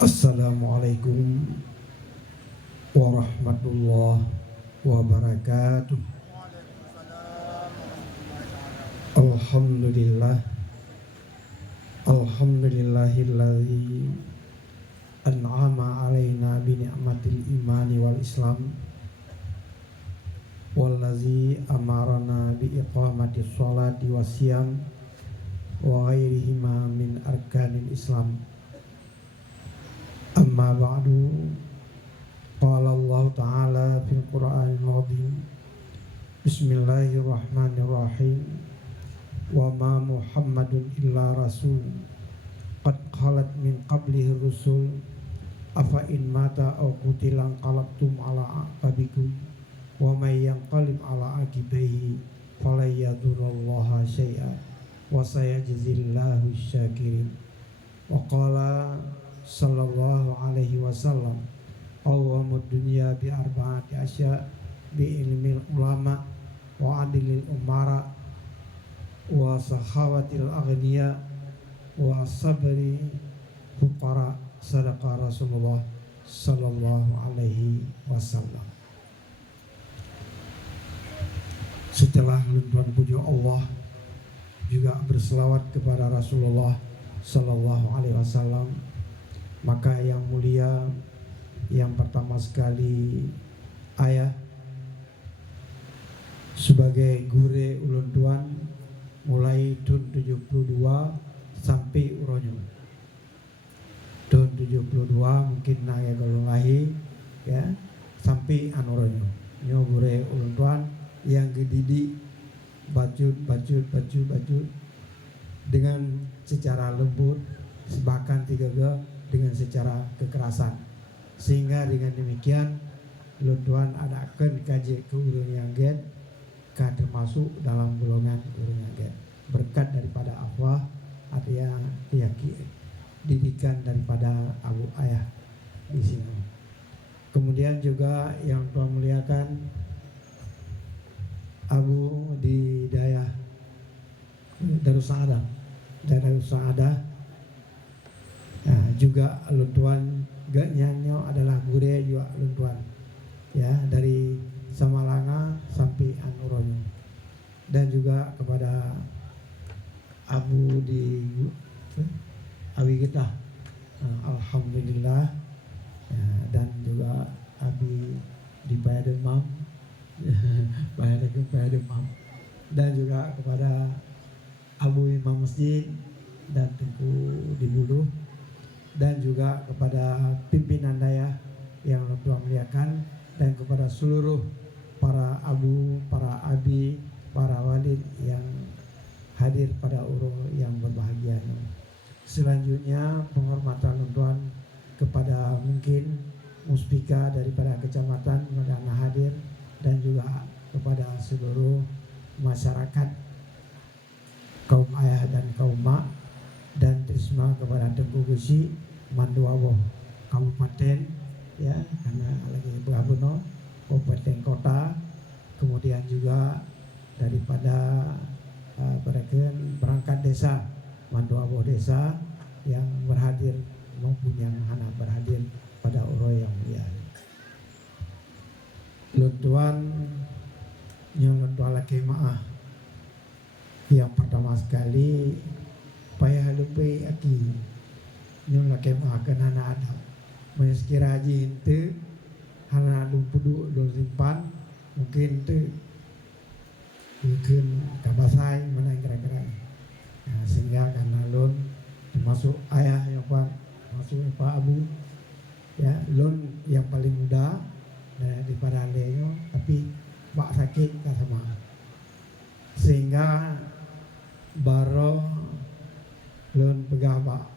Assalamualaikum warahmatullahi wabarakatuh. Alhamdulillah, alhamdulillahilladzi an'ama alaina bi ni'matil imani wal islam wallazi amarana bi iqamatis sholati wasyam wa ghairihima min arkanil islam. Amma ba'du, qala Allah ta'ala fil Qur'anil azim, bismillahirrahmanirrahim, wa ma Muhammadun illa rasul qad khalat min qablihi rusul afa in mata aw qutilan qalabtum ala aqabikum wa may yanqalib ala aqibaihi fala yadurrullaha syai'a wa sayajzillahu syakirin. Wa qala sallallahu alaihi wasallam, awwamud dunya bi arba'ati asya bi ilmil ulama wa adilil umara wa sahawatil aghniya wa sabri fuqara, sadaqa Rasulullah sallallahu alaihi wasallam. Setelah luntuan puji Allah, juga berselawat kepada Rasulullah sallallahu alaihi wasallam, maka yang mulia, yang pertama sekali ayah sebagai gure ulun tuan mulai tahun 72 sampai uronyo. Tahun 72 mungkin naya kalau lahir ya sampai anuronyo. Nyo gure ulun tuan yang gedidik bajut dengan secara lembut, bahkan dengan secara kekerasan, sehingga dengan demikian luntuan adakan kaji ke urang yang gen termasuk dalam golongan urang yang gen berkat daripada Allah, artinya keyakinan didikan daripada abu ayah di sini. Kemudian juga yang Tuhan muliakan abu di daerah Darussaadah nah, juga luntuan gak nyanyo adalah gure juga luntuan ya, dari Samalanga sampai Anuronyo, dan juga kepada abu di awi kita alhamdulillah ya, dan juga abi di Bayademam Bayademam, dan juga kepada abu imam masjid dan Tengku di Buluh, dan juga kepada pimpinan daya yang Tuhan muliakan, dan kepada seluruh para abu, para abi, para walid yang hadir pada urung yang berbahagia. Selanjutnya penghormatan Tuhan kepada mungkin muspika daripada kecamatan yang hadir, dan juga kepada seluruh masyarakat kaum ayah dan kaum mak, dan terima kepada Tengku Gusi Manduawo Kabupaten ya, karena lagi Berabono Kabupaten Kota, kemudian juga daripada perangkat desa Manduawo desa yang berhadir maupun yang hana berhadir pada uro yang mulia. Luntuan nyolontuan laki maah yang pertama sekali payah lupai aki nyong laki maah kenana ada meski rajin tu hana lumpudu dol simpan mungkin tu mungkin kabasai mana kira-kira ya, sehingga karena lon termasuk ayah yang termasuk Pak Abu ya, lon yang paling muda daripada Leo, tapi bak sakit tak sama, sehingga baru lon pegah bak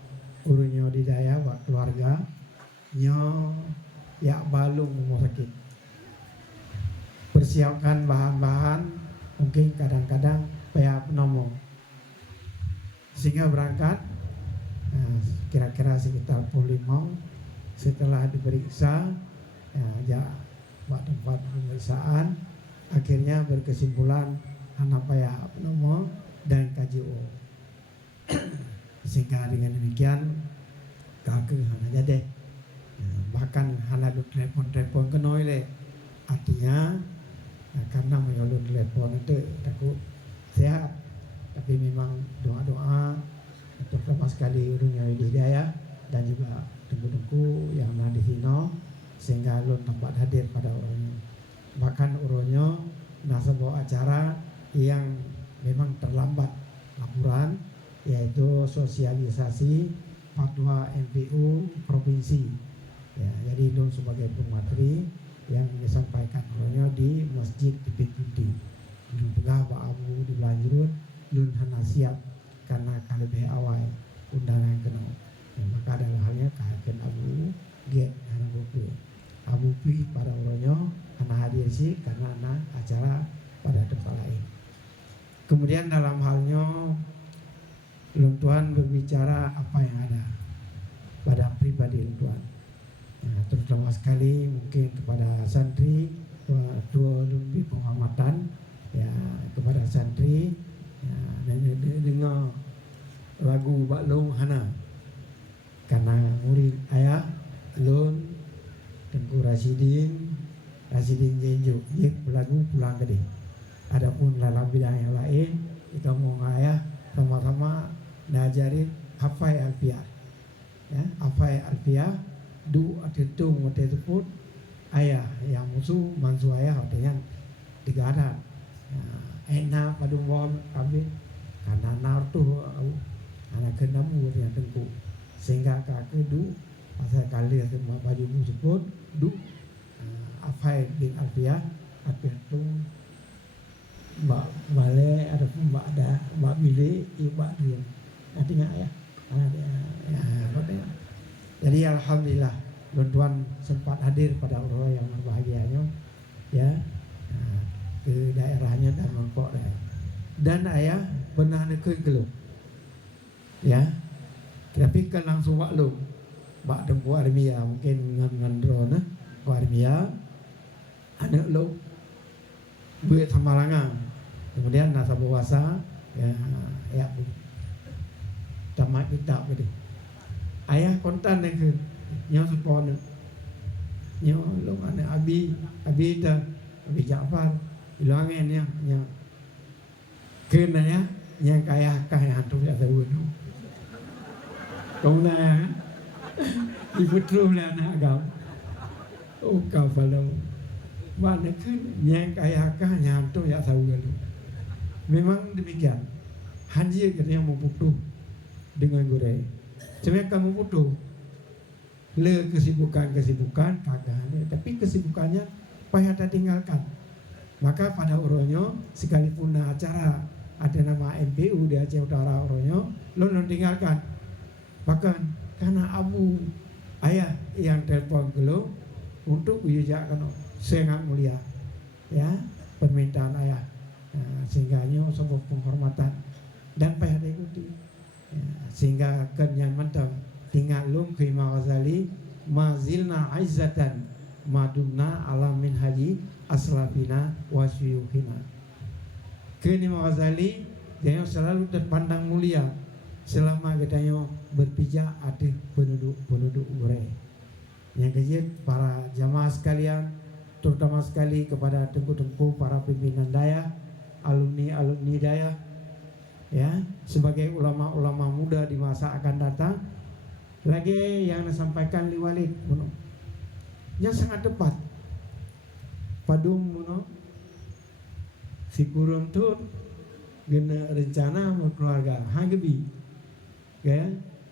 urunyo di daya bak keluarga nyo ya balung mau sakit, persiapkan bahan-bahan mungkin kadang-kadang payah nomong, sehingga berangkat kira-kira sekitar 5 setelah diperiksa ya tempat pemeriksaan, akhirnya berkesimpulan anak payah nomor dan KJO. Sehingga dengan demikian kake hana jadi. Bahkan hana lu telepon ke noi le. Artinya karena mengalun telepon itu takut sehat, tapi memang doa-doa terutama sekali dunia hidayah dan juga tengku-tengku yang ada di sini sehingga lu tempat hadir pada orangnya. Bahkan orangnya nasabah acara yang memang terlambat laporan, yaitu sosialisasi fatwa MPU provinsi. Ya, jadi lu sebagai pemateri yang disampaikan orangnya di masjid di Pituti. Lu pegah Pak Abu di Belanjurut, lu hana siap karena lebih awal undangan kena. Ya, maka dalam halnya kahken Abu get hana buku. Abu pi pada orangnya hana hadir sih karena ada acara pada tempat lain. Kemudian dalam halnya Tuan berbicara apa yang ada pada pribadi Tuan. Nah, terutama sekali mungkin kepada santri dua lebih penghormatan ya kepada santri ya, dan dengar lagu Bak Long Hana karena murid ayah Lun Tengku Rasidin Jenjo dia berlagu pulang gede. Adapun dalam bidang yang lain kita mau ngayah sama-sama ngajarin hafai alfiah ya hafai alfiah du atitung wate teput ayah yang musuh mansu ayah artinya tiga ada enak pada wam kami karena nartu anak kenamu yang tengku sehingga kakek du pasal kali semua baju musuh pun du afai bin alfiah atitung mbak bale ada pun mbak ada mbak bile mbak dia artinya ayah jadi alhamdulillah tuan sempat hadir pada orang yang berbahagianya ya ke daerahnya dan mangkok dan ayah pernah nekui geluk ya tapi kan langsung waklum bak tempu armia mungkin ngan drone ko armia anak lo buat samalangan kemudian nasa puasa ya tamat kita gitu ayah kontan ke nyaw supon nyaw lo ana abi ta abi Ja'far ilangen nya kena ya nya kaya hantu ya tahu no kau na ibu tru lah na agam oh kau falau mana kan nya kaya hantu ya tahu no memang demikian haji yang mau butuh dengan gore sebenarnya kamu butuh le kesibukan kagak tapi kesibukannya payah tinggalkan maka pada orangnya sekalipun acara ada nama MPU di Aceh Utara orangnya lo tinggalkan bahkan karena abu ayah yang telepon ke lo untuk ujakan sangat mulia ya permintaan ayah sehingga sebuah penghormatan dan payah diikuti sehingga kenyan mantap tinggal lum ke Imam Ghazali mazilna aizzatan madumna alamin haji aslafina wasyuhina ke Imam Ghazali dia selalu terpandang mulia selama katanya berpijak ada penduduk Ure yang kecil para jamaah sekalian terutama sekali kepada tengku-tengku para pimpinan daya alumni daya ya sebagai ulama-ulama muda di masa akan datang lagi yang disampaikan Li Walid yang sangat tepat padum si kurung tu gena rencana mau keluarga hagabi ya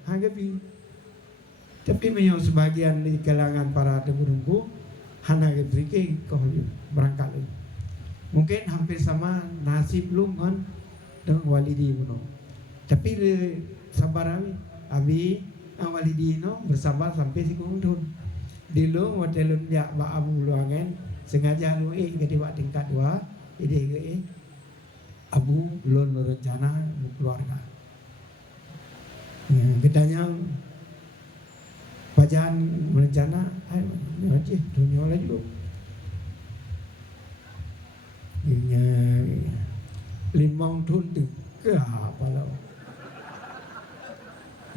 hagabi tapi memang sebagian di kalangan para tengku-tengku hana berpikir kau berangkat mungkin hampir sama nasib lu kan dengan walidi tapi sabar abi walidi bersabar sampai si kundun di lu modelun ya ba abu luangan sengaja lu ke di tingkat 2 ide abu lon rencana keluarga bedanya pajan berencana aja dunia lagi lu limong tuntuk ke apa lo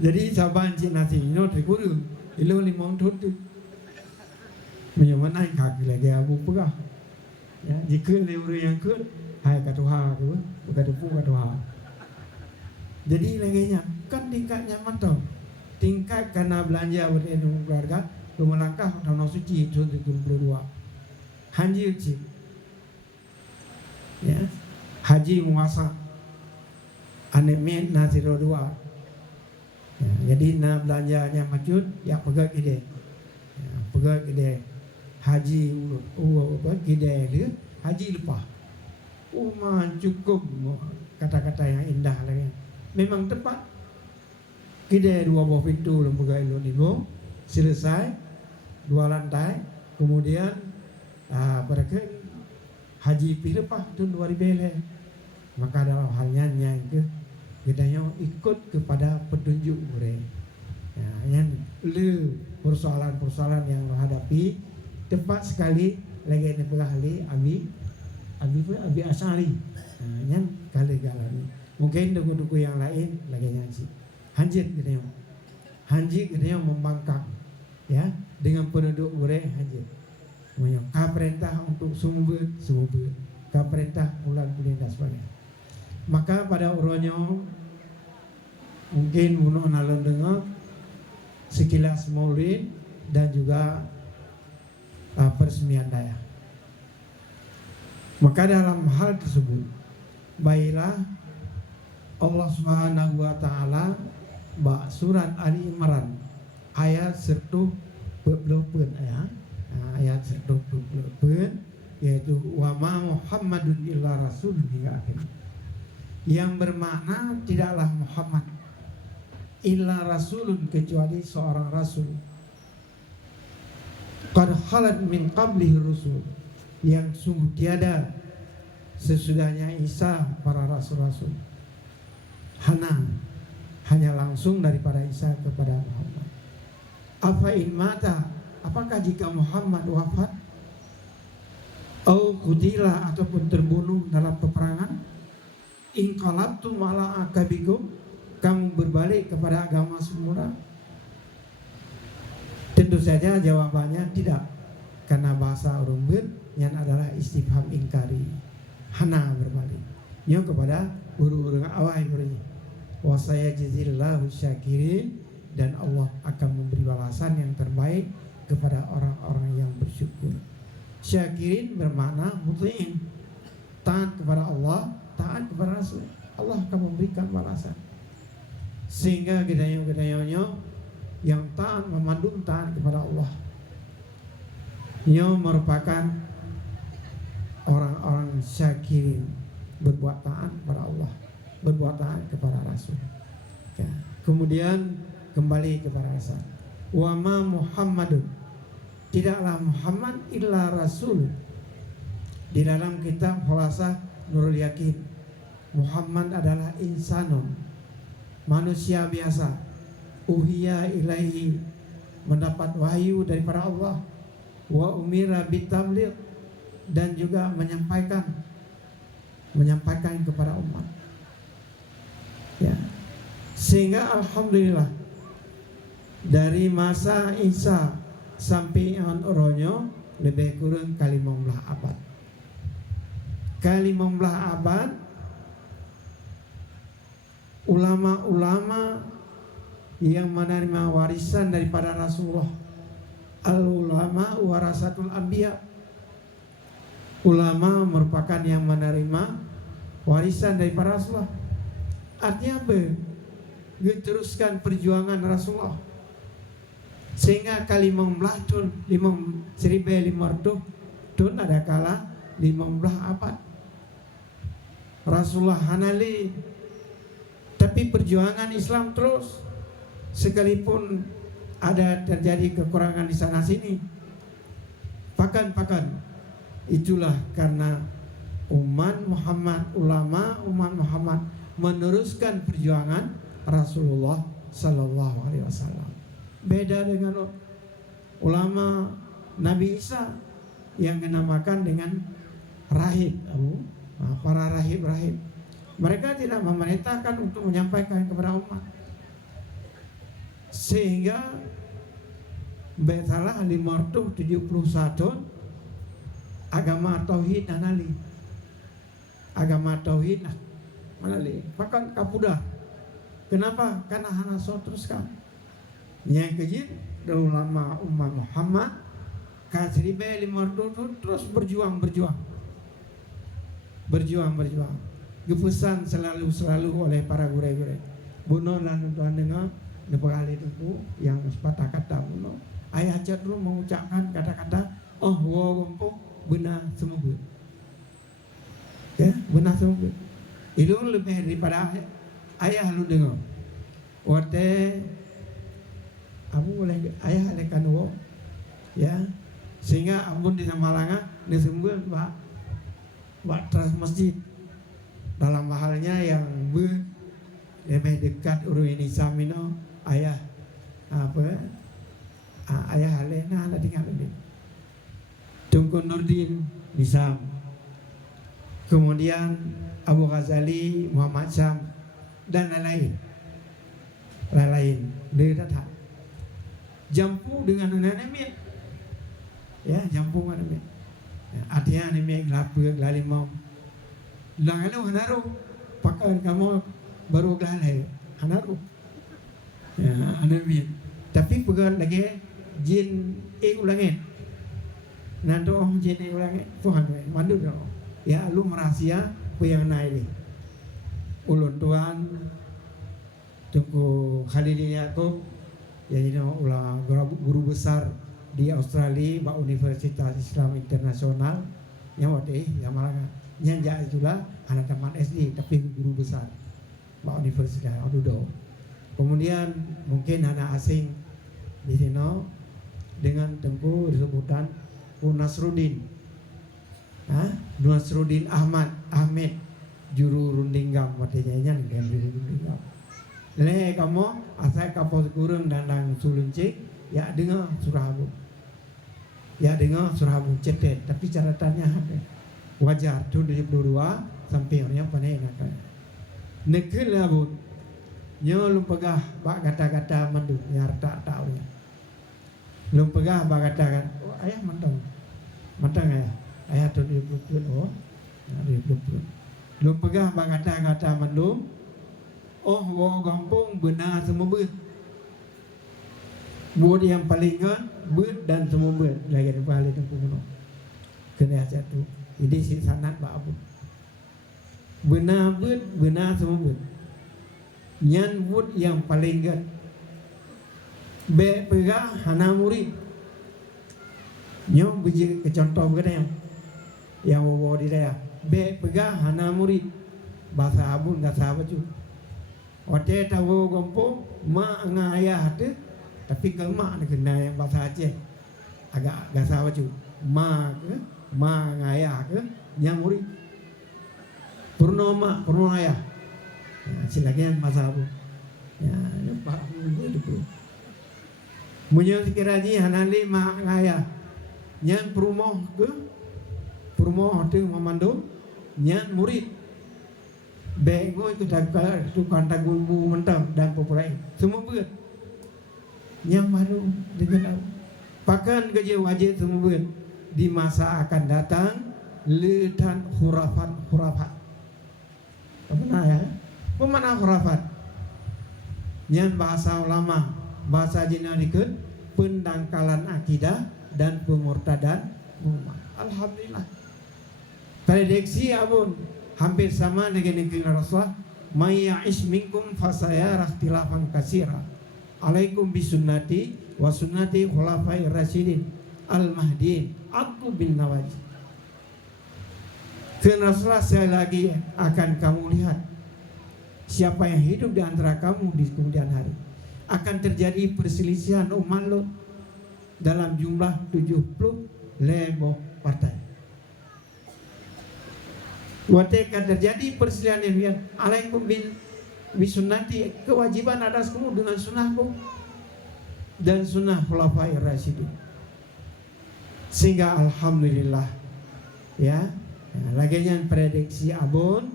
Jadi saban cik nasi ino terkurung ilo limong thut tu menyaman ai kak lagi abu pegah ya jika leure yang ke hai katuha tu katupu katuha. Jadi lagi kan tingkat nyaman tau tingkat karena belanja berdua keluarga rumah langkah tanah suci itu berdua haji uci ya haji muasa anemen nasiro dua ya, jadi nak belanjanya majud ya pegang ide ya, pegang ide haji ide dia haji lepas cukup kata-kata yang indah lagi memang tepat ide dua buah pintu lembaga ilmu selesai 2 lantai kemudian mereka haji pi lepas tu 2000 maka dalam halnya yang ke gedanya ikut kepada petunjuk mereka ya, yang persoalan-persoalan yang menghadapi tepat sekali lagi ini ahli Abi Asari yang kali galani mungkin duku-duku yang lain lagi nyanyi hanjit gedenya membangkang ya dengan penduduk mereka hanjit perintah untuk sumber perintah ulang dan sebagainya. Maka pada urutnya mungkin bunuh nalon dengar sekilas maulid dan juga peresmian daya. Maka dalam hal tersebut baiklah Allah Subhanahu wa taala surat Ali Imran ayat 120 ya. Ayat 120 yaitu wa ma Muhammadun illa rasul hingga akhir. Yang bermakna tidaklah Muhammad illa rasulun kecuali seorang rasul. Qad khalat min qablihi rusul yang sungguh tiada sesudahnya Isa para rasul-rasul. Hanya langsung daripada Isa kepada Muhammad. Apa in mata apakah jika Muhammad wafat au kutila ataupun terbunuh dalam peperangan inqalabtum ala akabikum kamu berbalik kepada agama semula? Tentu saja jawabannya tidak karena bahasa Urumbun yang adalah istifham ingkari hana berbalik nyo kepada uru-uru awai beri wa sayajzillahu syakirin dan Allah akan memberi balasan yang terbaik kepada orang-orang yang bersyukur. Syakirin bermakna muti'in taat kepada Allah, taat kepada Rasul, Allah akan memberikan balasan. Sehingga gedayanya yang taat memandung taat kepada Allah, nyo merupakan orang-orang syakirin, berbuat taat kepada Allah, berbuat taat kepada Rasul. Ya. Kemudian kembali kepada asal. Wa ma Muhammadun, tidaklah Muhammad illa rasul. Di dalam kitab Khulasah Nurul Yakin, Muhammad adalah insanun, manusia biasa. Uhiya ilaihi, mendapat wahyu daripada Allah. Wa umira bitabligh, dan juga menyampaikan kepada umat. Ya. Sehingga alhamdulillah dari masa Isa sampai Ronyo lebih kurang kali 15 abad. Kali 15 abad ulama-ulama yang menerima warisan daripada Rasulullah. Al-ulama warasatul anbiya. Ulama merupakan yang menerima warisan daripada Rasulullah. Artinya apa? Diteruskan perjuangan Rasulullah. Sehingga kali 15 tahun 1500 tahun ada kala 15 abad Rasulullah hanali, tapi perjuangan Islam terus sekalipun ada terjadi kekurangan di sana sini. Pakan itulah karena umat Muhammad, ulama umat Muhammad meneruskan perjuangan Rasulullah Sallallahu Alaihi Wasallam. Beda dengan ulama Nabi Isa yang dinamakan dengan rahib, para rahib-rahib. Mereka tidak memerintahkan untuk menyampaikan kepada umat. sehingga betalah 571 agama tauhid nanali, agama tauhid nanali bahkan kapudah. Kenapa? Karena hana so teruskan yang kejil ulama umat Muhammad kasribe 500 terus berjuang gepesan selalu oleh para gure-gure buno lan tuan dengar nepekali itu yang sepatah kata buno ayah cenderung mengucapkan kata-kata oh wo gompo benar semua ya benar semua itu lebih daripada ayah lu dengar wate aku boleh ayah alekan wo ya sehingga ampun di Samalanga disembel Pak Tras Masjid dalam halnya yang lebih dekat uruni samino ayah ayah Halena ada tinggal ini Tunku Nurdin Nisam, kemudian Abu Ghazali Muhammad Syam dan lain-lain dari datang jampu dengan nenek ya jampu dengan nenek artinya nenek lapuk lalimau lalu hanaru pakai kamu baru galai hanaru ya nenek tapi pegang lagi jin ulangin nanti orang jin ulangin Tuhan mandu dong ya lu merahasia yang naik ni ulun tuan Tunku Khalil Yaakob yang ini ulah guru besar di Australia Pak Universitas Islam Internasional yang waktu yang malah nyanja itulah anak teman SD tapi guru besar Pak Universitas Aududo. Kemudian mungkin anak asing di sini dengan Tengku disebutan Nasruddin Nasruddin Ahmed juru rundinggam watenya dengan juru rundinggam le kamu asal kapal kurang dandang suluncik ya dengar surah abu cetet tapi catatannya ada wajar tu 22 sampai yang panen nak nekil abu nyo lum pegah bak kata-kata mandu nyar tak tahu ya lum pegah bak kata ayah mantang ayah tu 20 oh 20 lum pegah bak kata-kata mandu oh wo gampung benar semua buat yang paling kan dan semua lagi di balik tempat kuno kena satu ini si sanat pak abu benar semua nyan buat yang paling kan be pegah hana murid nyom biji kecontoh begini yang wo di dia be pegah hana murid bahasa abu nggak sahabat juga Ote tahu gompo mak ngayah tu tapi ke mak ni kena yang bahasa Aceh agak gasa baju mak ke mak ngayah ke yang murid purnama ayah silakan bahasa Abu ya nampak itu bro munyo sekiranya hanali mak ngayah yang perumoh ke perumoh tu memandu yang murid Bego itu tukang tagubu mentang dan populer semua buat yang baru dengan pakan gaji wajib semua buat di masa akan datang letan hurafat apa ya pemana hurafat yang bahasa ulama bahasa jenarikun pendangkalan akidah dan pemurtadan umat. Alhamdulillah prediksi abun hampir sama dengan Rasulullah may ya'ish minkum fasayara ikhtilafan katsira alaikum bisunnati wa sunnati khulafai rasyidin al mahdiin aqu bin nawajid. Rasulullah sekali lagi akan kamu lihat siapa yang hidup di antara kamu di kemudian hari akan terjadi perselisihan umat lo dalam jumlah 70 lebo partai. Watekan terjadi perselisihan yang alaikum bisunnati kewajiban atasmu dengan sunnahku dan sunnah khulafai rasyidin. Sehingga alhamdulillah ya laginya prediksi abun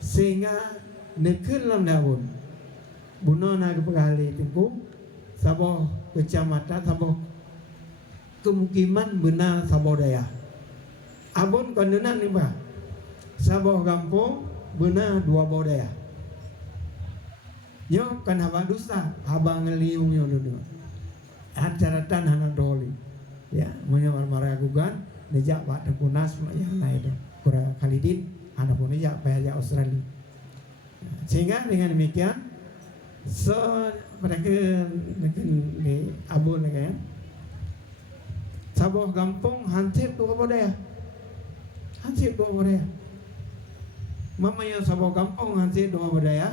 sehingga nekelam abun buno na kali tengku Saboh kecamatan, saboh kemukiman benar saboh daya. Abon kondenan ni bah. Saboh kampung benar dua bodaya. Yo kan haba dusta, haba ngeliung yo dulu. Acaratan hana doli. Ya, munya maragugan nejak Pak Tekunas yang naik itu. Kura Khalidin hana pun nejak payah Australia. Sehingga dengan demikian mereka di abun kan. Saboh kampung hansip dua bodaya. Hansip dua bodaya. Mama yang saboh kampung hansip dua bodaya.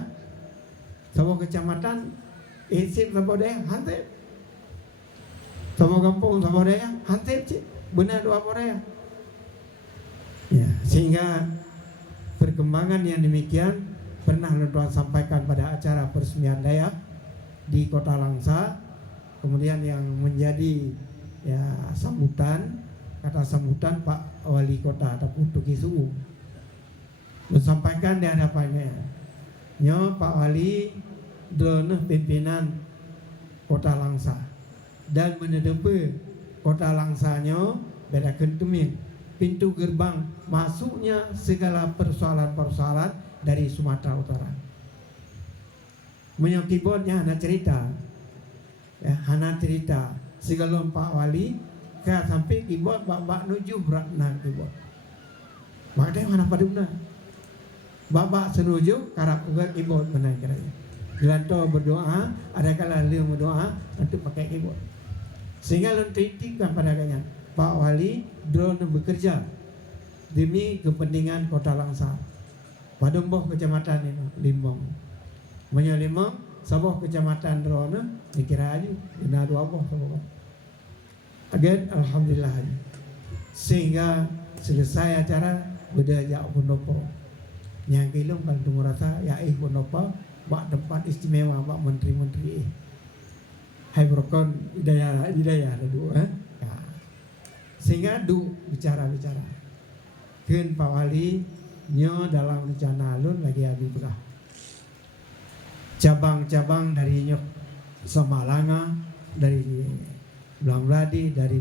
Saboh kecamatan isip saboh daya hansip. Saboh kampung saboh daya hansip cik. Benar dua bodaya. Ya, sehingga perkembangan yang demikian pernah Tuan sampaikan pada acara peresmian daya di Kota Langsa. Kemudian yang menjadi ya sambutan, kata sambutan Pak Wali Kota atau Putu Kisubu menyampaikan di hadapannya, nyo Pak Wali drone pimpinan Kota Langsa dan menedepe Kota Langsanya beda kentumin pintu gerbang masuknya segala persoalan-persoalan dari Sumatera Utara. Menyo keyboardnya hana cerita, ya hana cerita segala Pak Wali ke sampai keyboard bak nuju beratna keyboard. Makanya mana paduna. Babak senuju karap juga keyboard benar kerana. Gelanto berdoa, ada kala liu berdoa untuk pakai keyboard. Sehingga lu titikkan pada kanya Pak Wali drone bekerja demi kepentingan Kota Langsa. Pada Boh kecamatan ini Limbong. Banyak Limbong, saboh kecamatan drone dikira aja benar dua boh saboh. Again alhamdulillah. Sehingga selesai acara budaya Pondopo. Yang kilung kan tunggu rasa ya Pondopo bak tempat istimewa bak menteri-menteri. Hai brokon hidayah ada dua. Ya. Sehingga bicara-bicara. Ken Pak Wali nyo dalam rencana alun lagi abi berah. Cabang-cabang dari nyok Samalanga, dari Blangbladi, dari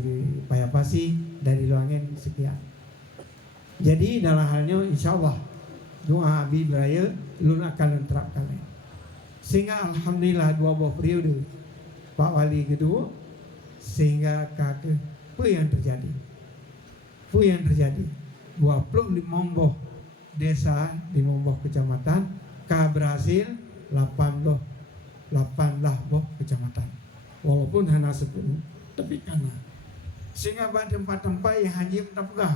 Payapasi, dari Luangen sekian. Jadi dalam halnya insya Allah doa abi beraya lun akan terapkan. Sehingga alhamdulillah dua buah periode Pak Wali kedua sehingga kakek apa yang terjadi? Apa yang terjadi? 25 boh desa di Momboh kecamatan berhasil 18 boh kecamatan. Walaupun hanya 10 tapi karena sehingga pada tempat-tempat yang hanya terpegah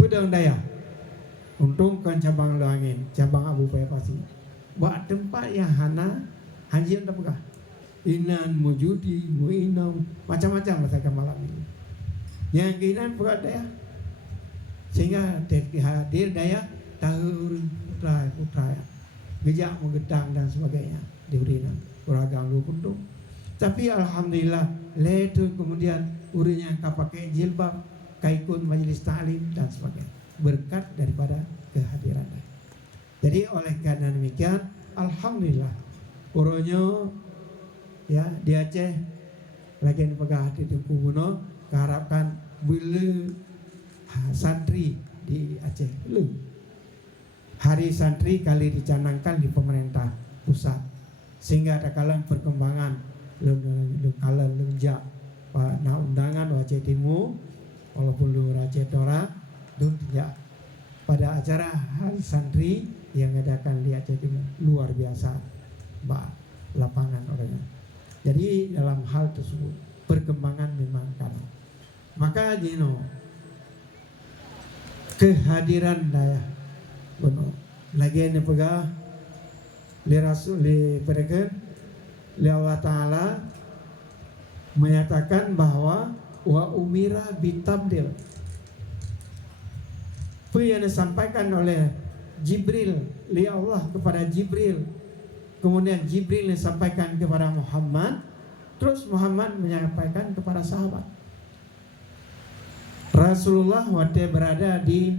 pedang daya untung kan cabang Luangin, cabang Abu Payapasi buat tempat yang hanya terpegah inan, mujudi, muinam macam-macam masakan malam ini yang keinginan pegat daya sehingga hadir daya tahun putra gejak menggedang dan sebagainya diberi kurang lu pun. Tapi alhamdulillah letu kemudian urinya pakai jilbab kaikun majelis ta'lim dan sebagainya berkat daripada kehadiran. Jadi oleh karena demikian alhamdulillah uronyo ya di Aceh lagi pegah di Tengku Buno keharapkan bila santri di Aceh lu hari santri kali dicanangkan di pemerintah pusat sehingga ada kalan perkembangan kalan lenjak na undangan Aceh Timur walaupun lu Aceh Tora tidak pada acara hari santri yang diadakan di Aceh Timur luar biasa lapangan orangnya. Jadi dalam hal tersebut perkembangan memang kalah. Maka Jino kehadiran daya benar lagi ini pegah li Rasul li mereka li Allah Ta'ala menyatakan bahwa wa umira bitabdil apa yang disampaikan oleh Jibril li Allah kepada Jibril kemudian Jibril disampaikan kepada Muhammad terus Muhammad menyampaikan kepada sahabat. Rasulullah waktu berada di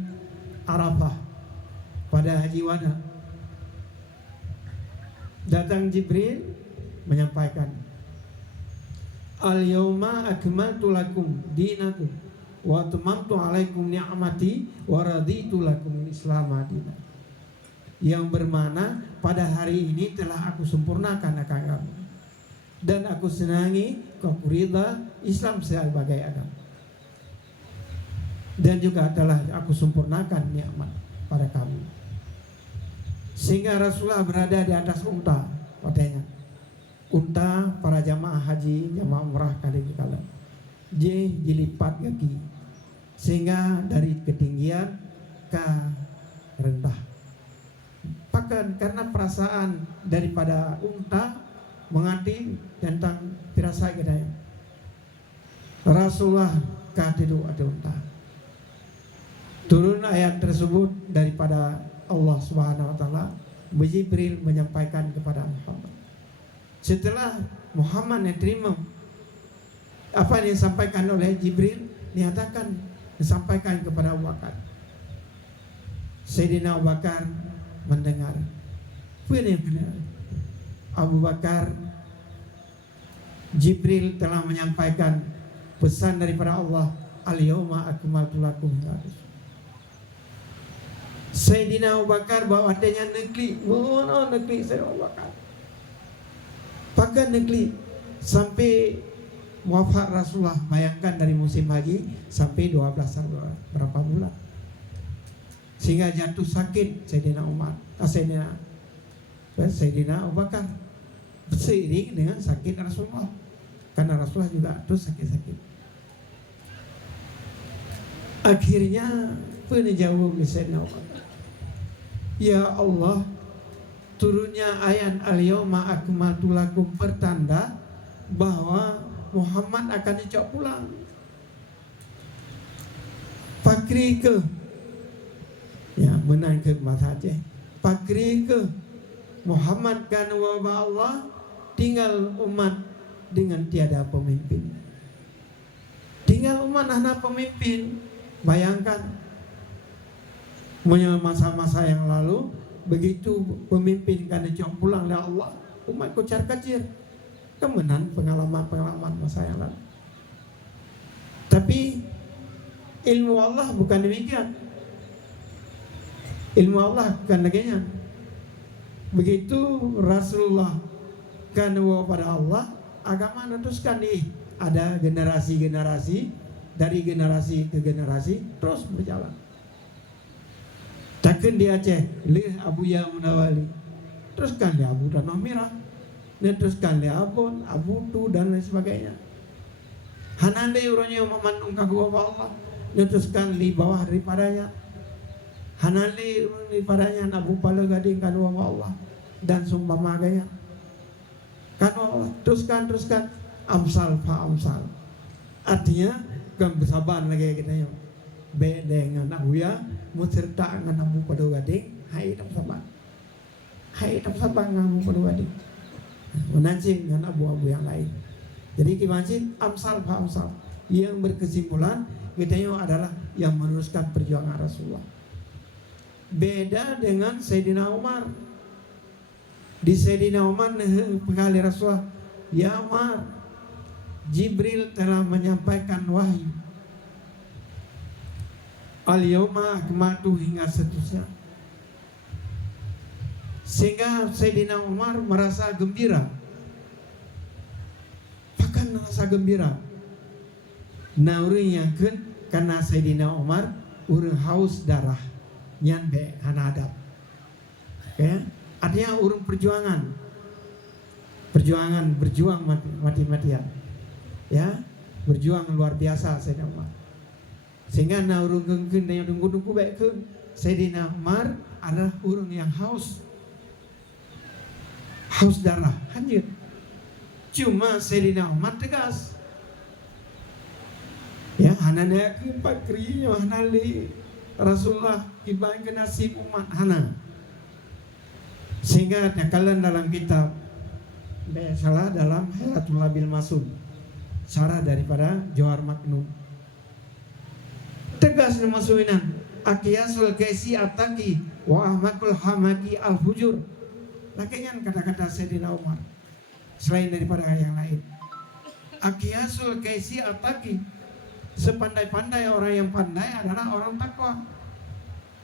Arafah pada Haji Wada datang Jibril menyampaikan, al-yauma akmaltu lakum dinakum wa atmamtu alaikum ni'mati wa raditu lakum Islam dinan. Yang bermakna pada hari ini telah aku sempurnakan akan kamu dan aku senangi kamu ridha Islam sebagai agama. Dan juga telah aku sempurnakan nikmat pada kamu. Sehingga Rasulullah berada di atas unta padanya. Unta para jamaah haji, jamaah umrah kali kala. Dilipat kaki. Sehingga dari ketinggian ke rendah. Bahkan karena perasaan daripada unta mengerti tentang firasat kita. Rasulullah katidu ada unta. Turun ayat tersebut daripada Allah Subhanahu wa taala, Jibril menyampaikan kepada Muhammad. Setelah Muhammad yang terima apa yang disampaikan oleh Jibril, disampaikan kepada Abu Bakar. Sayyidina Abu Bakar mendengar. Abu Bakar, Jibril telah menyampaikan pesan daripada Allah, al-yauma akmaltu lakum. Sayyidina Abu Bakar bawa adanya negeri, negeri Sayyidina Abu Bakar. Bahkan negeri sampai wafat Rasulullah, bayangkan dari musim haji sampai 12 berapa bulan. Sehingga jatuh sakit Sayyidina Abu Bakar seiring dengan sakit Rasulullah. Karena Rasulullah juga terus sakit-sakit. Akhirnya penjawab Sayyidina Abu Bakar, ya Allah, turunnya ayat al-yauma akmaltu lakum pertanda bahwa Muhammad akan dicok pulang. Pakri ke, ya menang ke saja. Pakri ke Muhammad kan wabah Allah, tinggal umat dengan tiada pemimpin. Tinggal umat anak pemimpin. Bayangkan masa-masa yang lalu, begitu pemimpin kan dicok pulang oleh Allah, umat kocar kacir. Kemenang pengalaman masa yang lalu. Tapi ilmu Allah bukan demikian. Ilmu Allah bukan demikian. Begitu Rasulullah kan pada Allah, agama meneruskan ada generasi-generasi, dari generasi ke generasi terus berjalan. Takkan di Aceh, lih Abu Ya Munawali, teruskan di Abu Danau Merah, teruskan di Abon, Abu Tu dan lain sebagainya. Hanande urangnya memandung kagum Allah, teruskan di bawah daripadanya. Hanande daripadanya Abu Pala Gading kagum Allah dan sumpamaganya. Kan Allah teruskan amsal fa amsal. Artinya kan bersabar lagi kita yo. Be dengan Abu Ya muserta dengan Abu Pala Gading, hai tak sabar. Hai tak sabar dengan Abu Pala Gading. Menancing dengan abu-abu yang lain. Jadi kimancing amsal fa amsal. Yang berkesimpulan kita adalah yang meneruskan perjuangan Rasulullah. Beda dengan Sayyidina Umar. Di Sayyidina Umar penggali Rasulullah, ya Umar, Jibril telah menyampaikan wahyu. Al-yauma akmaltu hingga seterusnya. Sehingga Sayyidina Umar merasa gembira. Bahkan merasa gembira. Nah orang yang karena Sayyidina Umar orang haus darah yang be hanadap. Okay? Artinya orang berjuang mati-matian. Ya, berjuang luar biasa Sayyidina Umar. Sehingga nah orang gengkeun yang tunggu-tunggu baik ke Sayyidina Umar adalah orang yang haus darah, hanyut. Cuma Sayyidina Umar tegas. Ya, hanane keempat krinya hanali Rasulullah ibang ke nasib umat hana. Sehingga nakalan dalam kitab salah dalam Hayatul Nabil Masud, syarah daripada Johar Maknun. Tegas masuinan akiyasul kaisi ataki wa ahmakul hamaki al-fujur. Lakian kata-kata Sayyidina Umar. selain daripada yang lain. Akiyasul kaisi ataki, sepandai-pandai orang yang pandai adalah orang takwa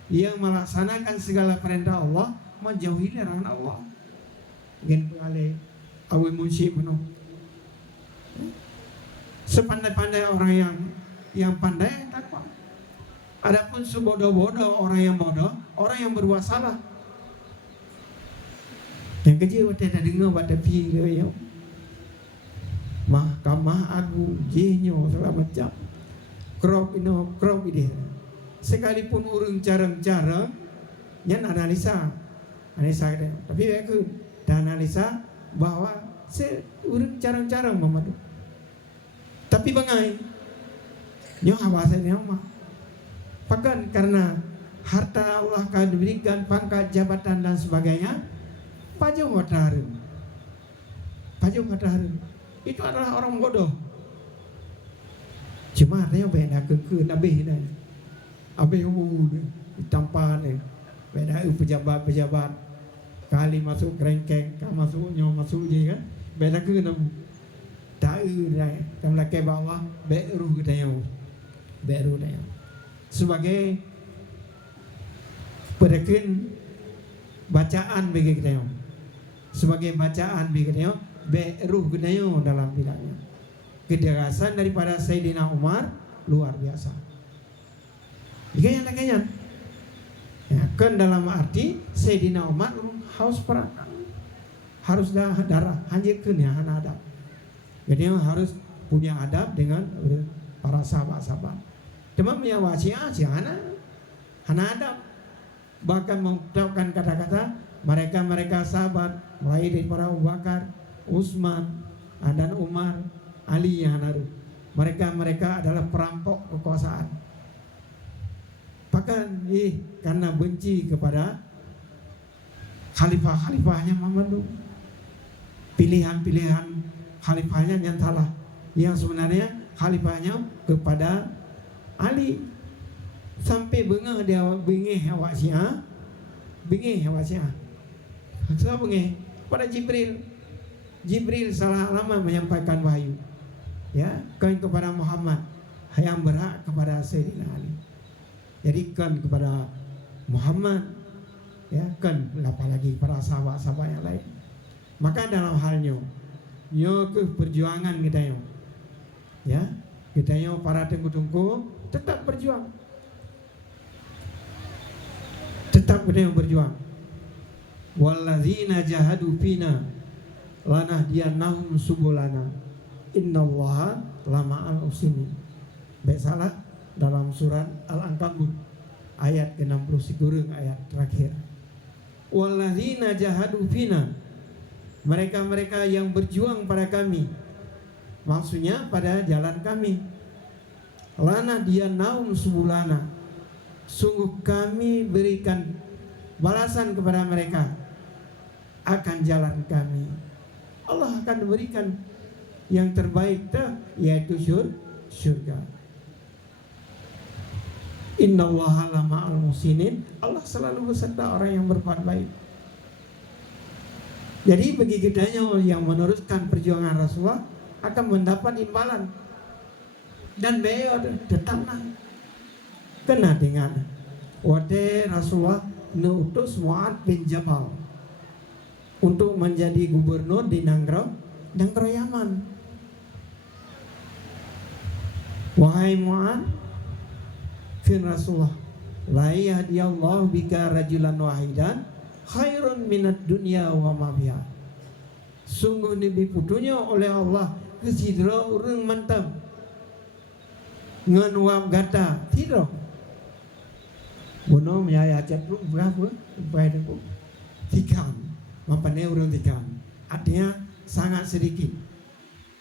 yang melaksanakan segala perintah Allah, menjauhi larangan Allah. Gen kali awi munsi penuh. Sepandai-pandai orang yang pandai takwa. Adapun sebodoh-bodoh orang yang bodoh, orang yang berbuat salah. Yang kecil ada dengar pada pi dia. Mahkamah Agung jenyo segala macam. Krop ini. Sekalipun urang cara-cara nyan analisa dia. Tapi aku dah analisa bahwa urang cara-cara memadu. Tapi bangai nyo hawasa dia mah. Bahkan karena harta Allah akan diberikan, pangkat, jabatan dan sebagainya, pajak matahari. Itu adalah orang bodoh. Cuma artinya beda ke nabi ni. Abi tampan ni. Beda pejabat. Kali masuk kerengkeng, kali masuk je kan. Beda ke nabi. Tahu dah. Kamu laki bawah beru kita beru dah. Sebagai perekin bacaan bagi kita. Sebagai bacaan bagi kita. Beruh gedayo dalam bidangnya. Kederasan daripada Sayyidina Umar luar biasa. Dikanya. Ya, kan dalam arti Sayyidina Umar haus perang. Harus darah hanjirkeun ya hana adab. Jadi harus punya adab dengan para sahabat-sahabat. Cuma punya wasiat hana adab. Bahkan mengucapkan kata-kata mereka sahabat mulai dari para Abu Bakar, Utsman dan Umar, Ali yang haru. Mereka adalah perampok kekuasaan. Bahkan karena benci kepada khalifah-khalifahnya Muhammad, pilihan-pilihan khalifahnya yang salah. Yang sebenarnya khalifahnya kepada Ali. Sampai bengah dia bengih awak Syiah. Sebab bengih pada Jibril salah lama menyampaikan wahyu, ya, kan kepada Muhammad yang berhak kepada Sayyidina Ali. Jadi kan kepada Muhammad, ya, kan apalagi para sahabat-sahabat yang lain. Maka dalam halnya, ke perjuangan kita ya, kita para tengku-tengku tetap berjuang, kita berjuang. Walladzina jahadu fina lanahdiyannahum subulana innallaha lama'al muslimin. Baik salah dalam surat Al-Ankabut ayat ke-60 sigurung ayat terakhir. Walladzina jahadu fina, mereka-mereka yang berjuang pada kami, maksudnya pada jalan kami. Lanahdiyannahum subulana, sungguh kami berikan balasan kepada mereka akan jalan kami. Allah akan berikan yang terbaik yaitu syurga. Innallaha lama'al muhsinin. Allah selalu beserta orang yang berbuat baik. Jadi bagi kita yang meneruskan perjuangan Rasulullah akan mendapat imbalan. Dan beliau tetap kena dengan wate Rasulullah nutus Mu'ad bin Jabal untuk menjadi gubernur di Nanggro Yaman. Wahai Mu'ad, firman Rasulullah, la yahdiyallahu bika rajulan wahidan khairun minad dunya wa ma fiha. Sungguh dibiputunya oleh Allah kesidra urang mantap ngan wab gata tidro. Bono menyaya cepluk berapa? Bayar itu tikam. Mampannya urang tikam. Artinya sangat sedikit.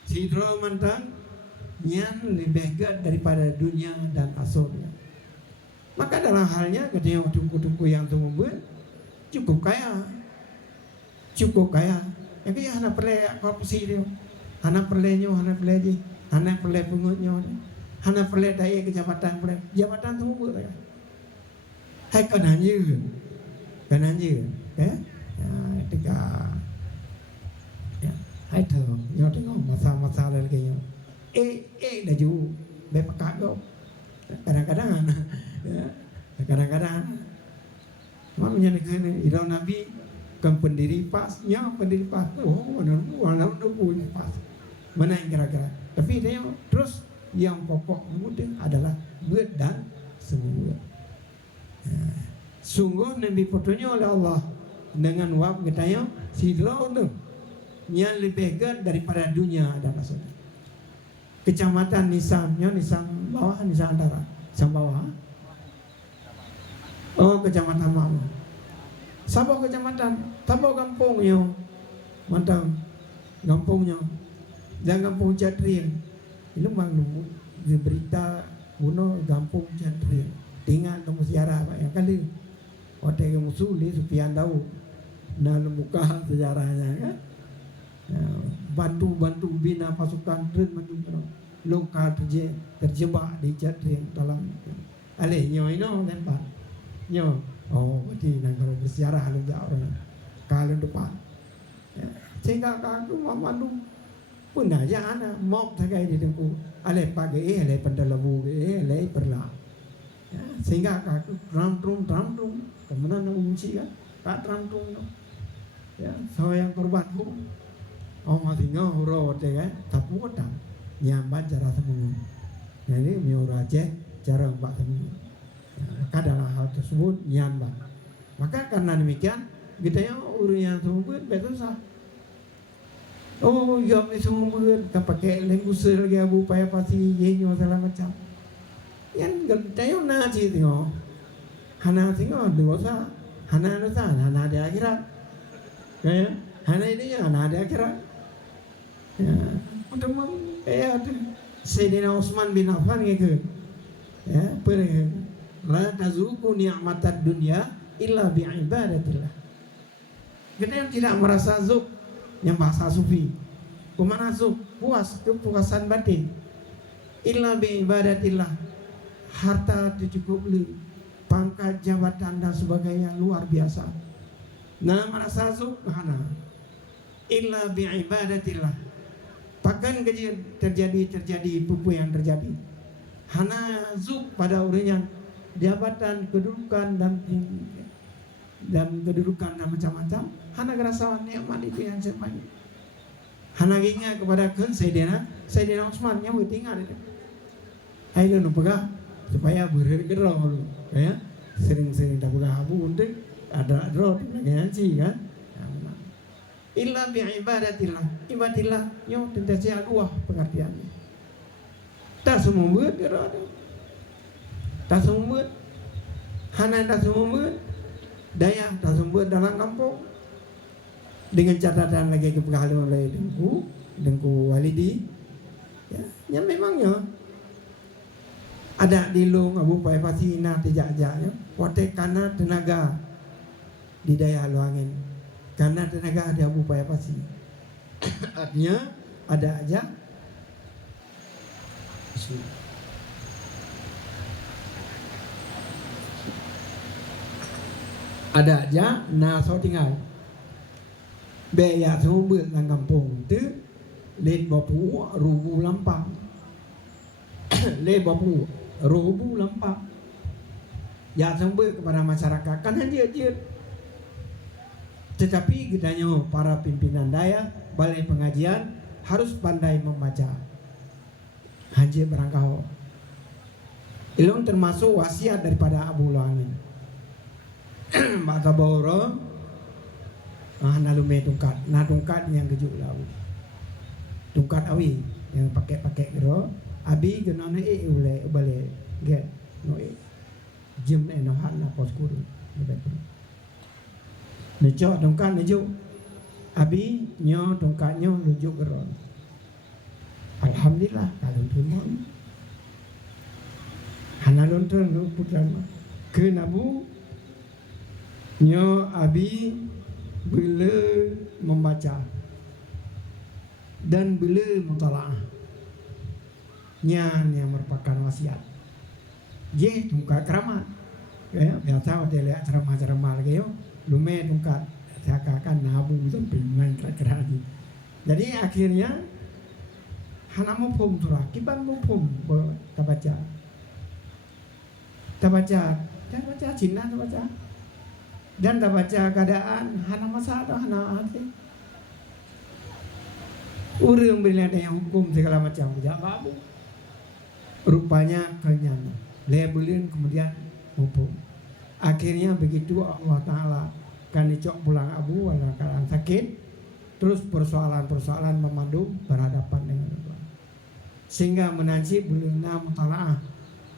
Sidro mantan yang lebih gede daripada dunia dan asalnya. Maka dalam halnya ketika tungku-tungku yang tunggu cukup kaya. Yang kaya hana perle korupsi dia, hana perlenyo, hana perle pengutnyo, hana perle daya jabatan tunggu ya. Hai kanannya, ya, tiga. Ya, itu nyo tengok masa-masa lagi nyo laju bepekak kau kadang-kadang ya, kadang-kadang makanya negara ira nabi kan pendiri pasnya pendiri pas mana punya pas mana yang kira-kira tapi dia terus yang pokok mudah adalah buat dan semua sungguh Nabi fotonya oleh Allah dengan wab katanya sidro tu yang lebih gede daripada dunia adalah saudara. Kecamatan Nisamnya Nisam bawah Nisam antara Nisam bawah. Oh kecamatan Mama. Sabah kecamatan, Sabah kampungnya, mantap kampungnya, dan kampung Jatrin. Itu maklum berita kuno kampung Jatrin. Tinggal kamu sejarah apa yang kali. Waktu kamu sulit Supian tahu. Nah buka sejarahnya kan. Bantu bina pasukan lokal terjebak di Jatrin dalam alih nyo ino lempar nyo berarti nang kalau bersiarah lu jauh kalau depan sehingga aku malu pun aja anak mau tagai di tempu alih pagi alih pendalabu alih perlah sehingga aku tram kemudian unci kan tak tram ya saya yang korban masih ngoro kan tapi kodang nyambat cara semua jadi miur aja cara mbak semua maka dalam hal tersebut nyambat maka karena demikian kita yang urunya semua betul sah jom ni semua kan pakai lembus lagi abu upaya pasti yenyo segala macam yang kita yang nasi tengok hana tengok dosa hana ada akhirat kayak hana ini hana ada akhirat ya, untuk Sayyidina Utsman bin Affan gitu. Ya, la tazuku ni'matad dunya illa bi ibadatillah. Kita yang tidak merasa zuk yang bahasa sufi. Kemana zuk? Puas, kepuasan batin. Illa bi ibadatillah. Harta tercukupi, pangkat, jabatan dan sebagainya luar biasa. Nah, merasa zuk hana. Illa bi ibadatillah. Bahkan terjadi pupu yang terjadi. Hana zuk pada orangnya jabatan, kedudukan dan kedudukan dan macam-macam. Hana kerasawan nikmat itu yang sebanyak. Hana ingat kepada Sayyidina Utsman yang bertinggal itu. Ayo lu pegang supaya bergerak lu, ya. Sering-sering tak pegang abu untuk ada roh ngaji kan. Illa bi ibadatillah nyo tentang dua pengertiannya tak semua buat ada tak semua buat hana tak semua buat daya tak semua buat dalam kampung dengan catatan lagi kepegalan oleh dengku walidi ya yang memangnya ada di lung abu pai pasina tejak-jaknya waktu karena tenaga di daya luangin karena tenaga ada upaya pasti artinya ada aja nah so tinggal beya semua lang kampung tu lên bapu rubu lampang le bapu rubu lampang ya semua kepada masyarakat kan dia tetapi gedanya para pimpinan daya balai pengajian harus pandai membaca haji berangkau ilmu termasuk wasiat daripada Abu Luangin maka boro nalume tungkat yang gejuk lau tungkat awi yang pakai gero abi genone ule balik get no jem no hana poskuru betul Nejok tongkat nejuk abi nyo tongkatnya lujuk geron. Alhamdulillah kalau terima. Hana lonton lu putra ke nabu nyo abi bila membaca dan bila mutalaah. Nyan yang merupakan wasiat. Je tongkat keramat. Ya, biasa dia lihat ceramah-ceramah lagi yo. Lume tungkat seakan-akan nabu sampai main kerani Jadi akhirnya hana mau pom turah, kiban mau pom tabaca, Cina tabaca, dan tabaca keadaan hana masa atau hana hati. Urang bila ada yang hukum segala macam, jangan babu. Rupanya kenyang, labelin kemudian hukum. Akhirnya begitu Allah Ta'ala kan dicok pulang abu wala keadaan sakit, terus persoalan-persoalan memandu berhadapan dengan Allah. Sehingga menansi belena mutalaah,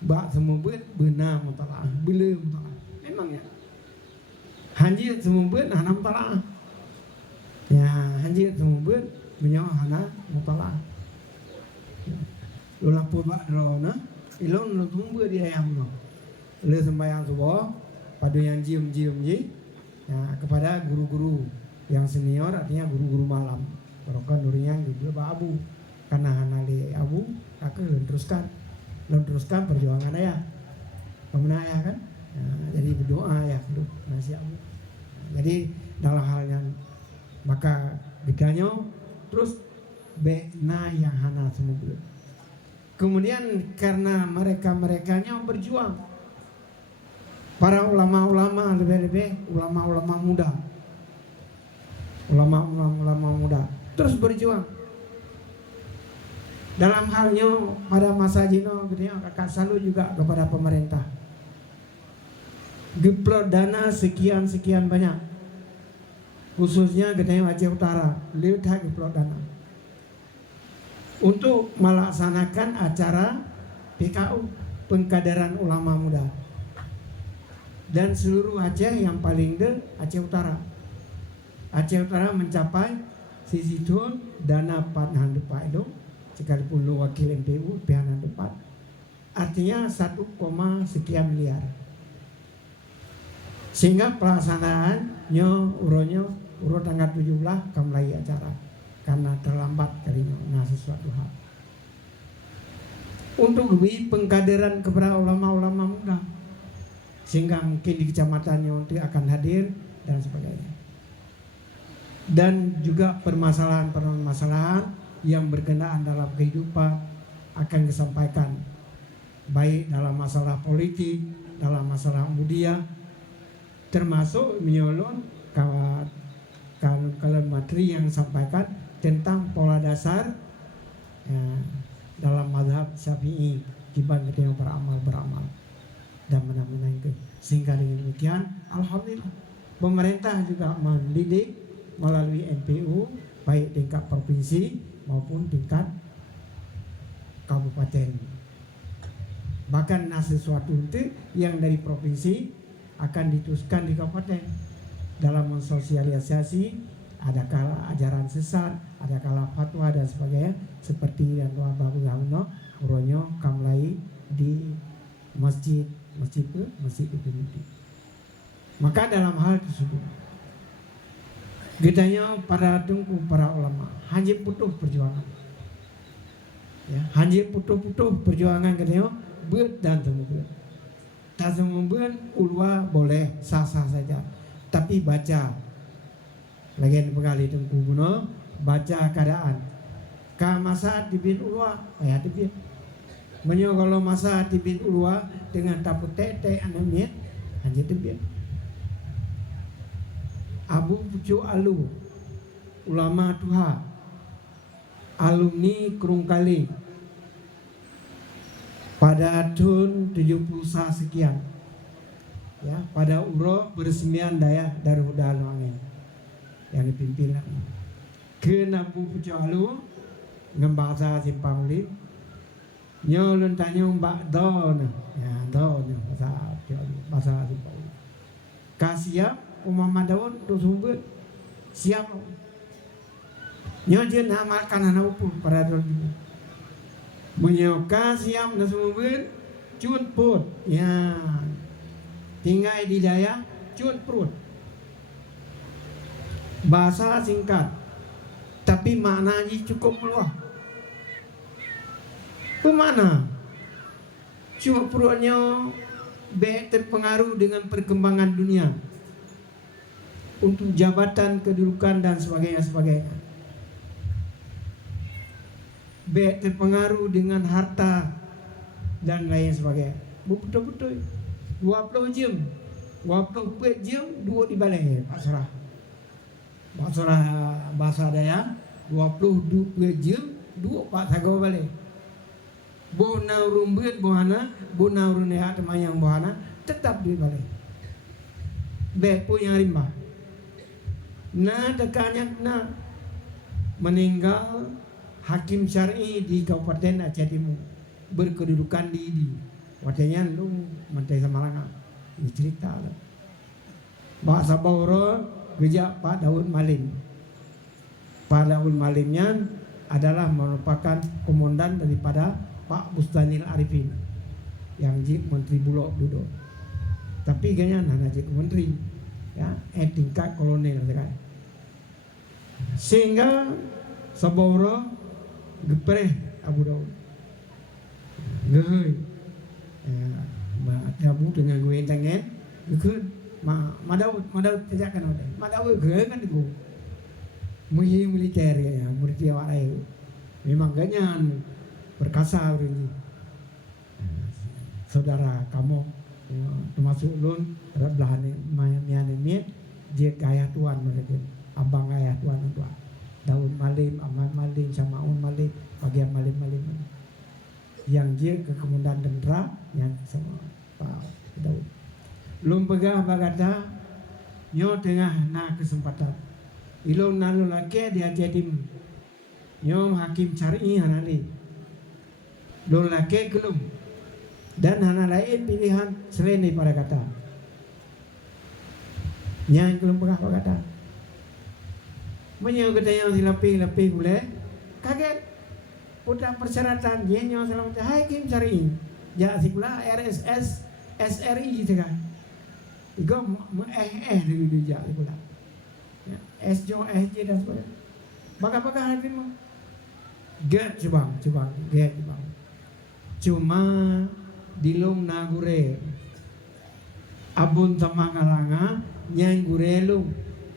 bak semubut bena mutalaah, bela mutalaah. Memangnya hanjir semubut hana mutalaah. Ya hanjir semubut menyawa hana mutalaah. Lu lapor bak drona, ilon lu tunggu dia yang no. Lu sembahyang subuh, pada yang jium je, ya, kepada guru-guru yang senior, artinya guru-guru malam. Kalau kan nurinya juga bak abu, karena hanali abu, kakak teruskan perjuangan ayah, pemenang ayah kan. Nah, jadi berdoa ya, nasi abu. Jadi dalam hal yang maka bedanya terus bena yang hana semua. Kemudian karena mereka-merekanya berjuang, para ulama-ulama lebih-lebih ulama-ulama muda, terus berjuang. Dalam halnya pada masa Jino, kakak selalu juga kepada pemerintah. Geplot dana sekian banyak, khususnya gedenya Aceh Utara, lihat geplot dana untuk melaksanakan acara PKU, pengkaderan ulama muda, dan seluruh Aceh yang paling Aceh Utara. Aceh Utara mencapai sisi tun dana 4 depan itu, sekalipun lu wakil MPU pihak depan, artinya 1, sekian miliar. Sehingga pelaksanaannya urut tanggal 17 kamulai acara karena terlambat kalinya sesuatu hal. Untuk lebih pengkaderan kepada ulama-ulama muda, sehingga mungkin di kecamatannya untuk akan hadir dan sebagainya. Dan juga permasalahan yang berkenaan dalam kehidupan akan disampaikan, baik dalam masalah politik, dalam masalah mudia, termasuk menyolong kalau materi yang disampaikan tentang pola dasar ya, dalam mazhab Syafi'i, kiban ketika beramal dan menang itu. Sehingga dengan demikian alhamdulillah pemerintah juga mendidik melalui NPU baik tingkat provinsi maupun tingkat kabupaten. Bahkan sesuatu itu yang dari provinsi akan diteruskan di kabupaten dalam mensosialisasi. Ada kala ajaran sesat, ada kala fatwa dan sebagainya, seperti yang doa Babu Gauno uronyo kamlai di masjid itu. Maka dalam hal tersebut gedanya para tengku, para ulama hanya butuh perjuangan, ya, hanya butuh perjuangan gedanya buat dan semua. Tak semua ulwa boleh sah-sah saja, tapi baca lagi pengali tengku guna, baca keadaan. Ka masa tibin ulwa, ayat tibin. Menyo kalau masa tibin ulwa dengan taput tete anamnya, hanya tibin. Abu Pucu Alu, ulama Tuha, alumni Kerungkali, pada tahun 71 sekian, ya, pada umroh beresmian daya Darul Angin yang dipimpin ke Nabu Pucu Alu ngembangsa Simpang Lim nyolun tanya mbak don ya don bahasa Simpang Lim kasiap umama daun tu sumber siap nyojen amalkan anak upur pada tahun itu menyoka siap na sumber cun put ya tinggal di daya cun perut. Bahasa singkat, tapi maknanya cukup luas. Kemana? Cuma perutnya terpengaruh dengan perkembangan dunia untuk jabatan, kedudukan dan sebagainya. B terpengaruh dengan harta dan lain sebagainya. Betul-betul 20 jam 24 jam duduk di balai Pak Surah. Pak Surah bahasa Dayak 22 jam duduk Pak Sago balai. Bona rumbut bohana, bona runeha temayang bohana tetap di balai. Bepo yang rimba. Nah dekannya nah meninggal hakim syar'i di Kabupaten Aceh Timur berkedudukan di watanya lu mantai Samalanga. Ini cerita lah. Bahasa Bauro geja Pak Daud Malim. Pak Daud Malimnya adalah merupakan komandan daripada Pak Bustanil Arifin yang jadi Menteri Bulog duduk. Tapi kayaknya nana jadi menteri ya, tingkat kolonel sekarang. Sehingga Saboro gepreh Abu Daud. Gehoi. Abu dengan gue tangan, gue Daud tidak kan ada. Daud gue kan itu. Militer ya, militer warai. Memang ganyan perkasa ini. Saudara kamu termasuk lun belahan mian dia gaya tuan mereka abang ayah tuan tua Daud Malim, Aman Malim, Samaun Malim, bagian Malim yang dia ke kemudian dendra yang sama Pak Daud lum pegah bagata nyo tengah na kesempatan ilong nalu laki dia jadi nyo hakim syar'i hanali lum laki gelum dan hana lain pilihan selain daripada kata yang belum pernah kata menyo kata yang silapi boleh kaget udah persyaratan dia nyo selamat hakim syar'i ya sikula RSS SRI gitu kan igo dulu ja sikula SJ dan sebagainya baka hakim mah get coba cuma dilong nagure abun tamangalanga nyang gurelu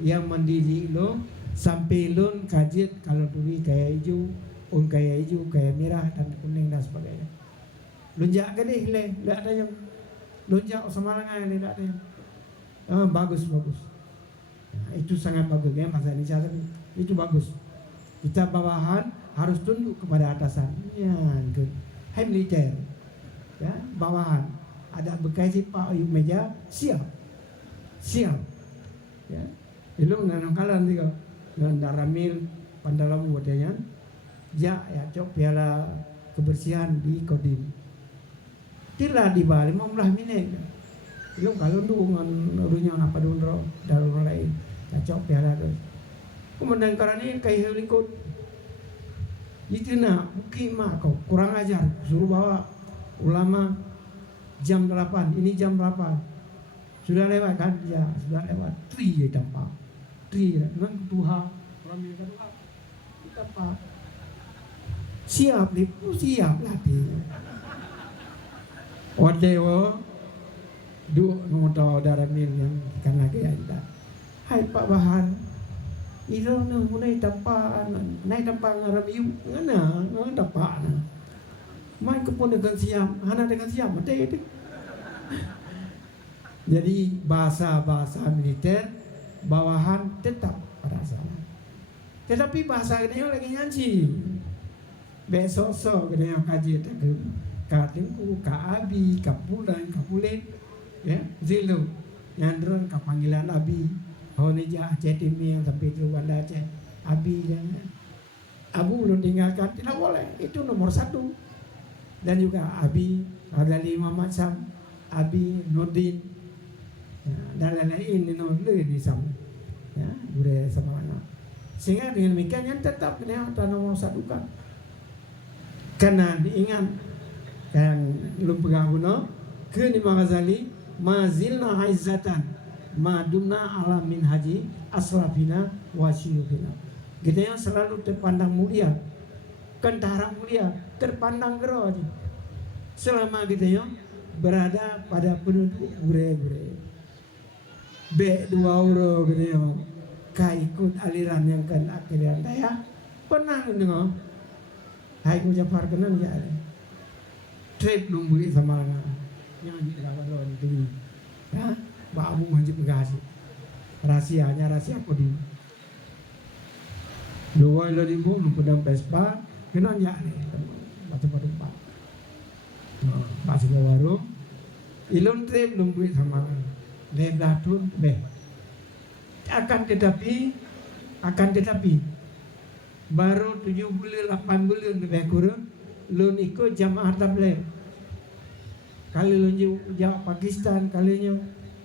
yang mendidik lo sampai lun kajit kalau dulu kayak hijau kayak merah dan kuning dan sebagainya lunjak gede le tidak ada yang lunjak semarangan le tidak ada yang bagus nah, itu sangat bagus ya masa ini itu bagus kita bawahan harus tunduk kepada atasan ya good hai militer ya bawahan ada bekas Pak Ayub meja siap ya itu nggak kalan juga dengan daramil pandalam buatnya ya cok piala kebersihan di Kodim tila di Bali mau belah minek itu kalau dukungan dunia apa dulu darul lain ya cok piala tu kemudian karena ini kayak helikot itu nak buki mah kau kurang ajar suruh bawa ulama jam 8 ini jam berapa sudah lewat kan ya sudah lewat tri dampak dengan Tuhan ramil kedua kita pak siap latih wadewo du ngoto daramil yang karena kaya kita hai Pak Bahar ilo na mulai tampak ngarabiu ngana tampak na main kepun dengan siap hana dengan siap mati itu jadi bahasa militer bawahan tetap pada sana tetapi bahasa ini lagi nyanyi besok gede yang kaji itu katinku abi kapulan kapulen ya zilu nyandron kapanggilan abi honija cetimi yang sampai itu Wanda Aceh abi dan abu belum tinggalkan tidak boleh itu nomor 1 dan juga abi ada 5 macam abi Nurdin ya, dan lain-lain ini sama ya budaya sama anak sehingga dengan demikian yang tetap ternyata nomor 1 kan karena diingat yang belum pegang guna ke Imam Ghazali mazilna aizzatan madumna alamin haji asrafina wasyufina kita yang selalu terpandang mulia kentara mulia terpandang gero selama kita yang berada pada penduduk gure-gure B2 euro gitu ya ikut aliran yang kan aliran daya pernah dengar Hai ku Jafar kenan ya. Trip numbui sama nyanyi dapat loh itu. Ya, Mbak Abu wajib kasih. Rahasianya rahasia kodi. Luai lo dimbu pedang Vespa kenan ya nih. Batu-batu pak. Pas ke warung. Ilun trip numbui sama leblatun beh. Akan tetapi baru 7 bulan 8 bulan lebih kurang lun ikut jamaah tabligh kali lun jauh Pakistan kalinya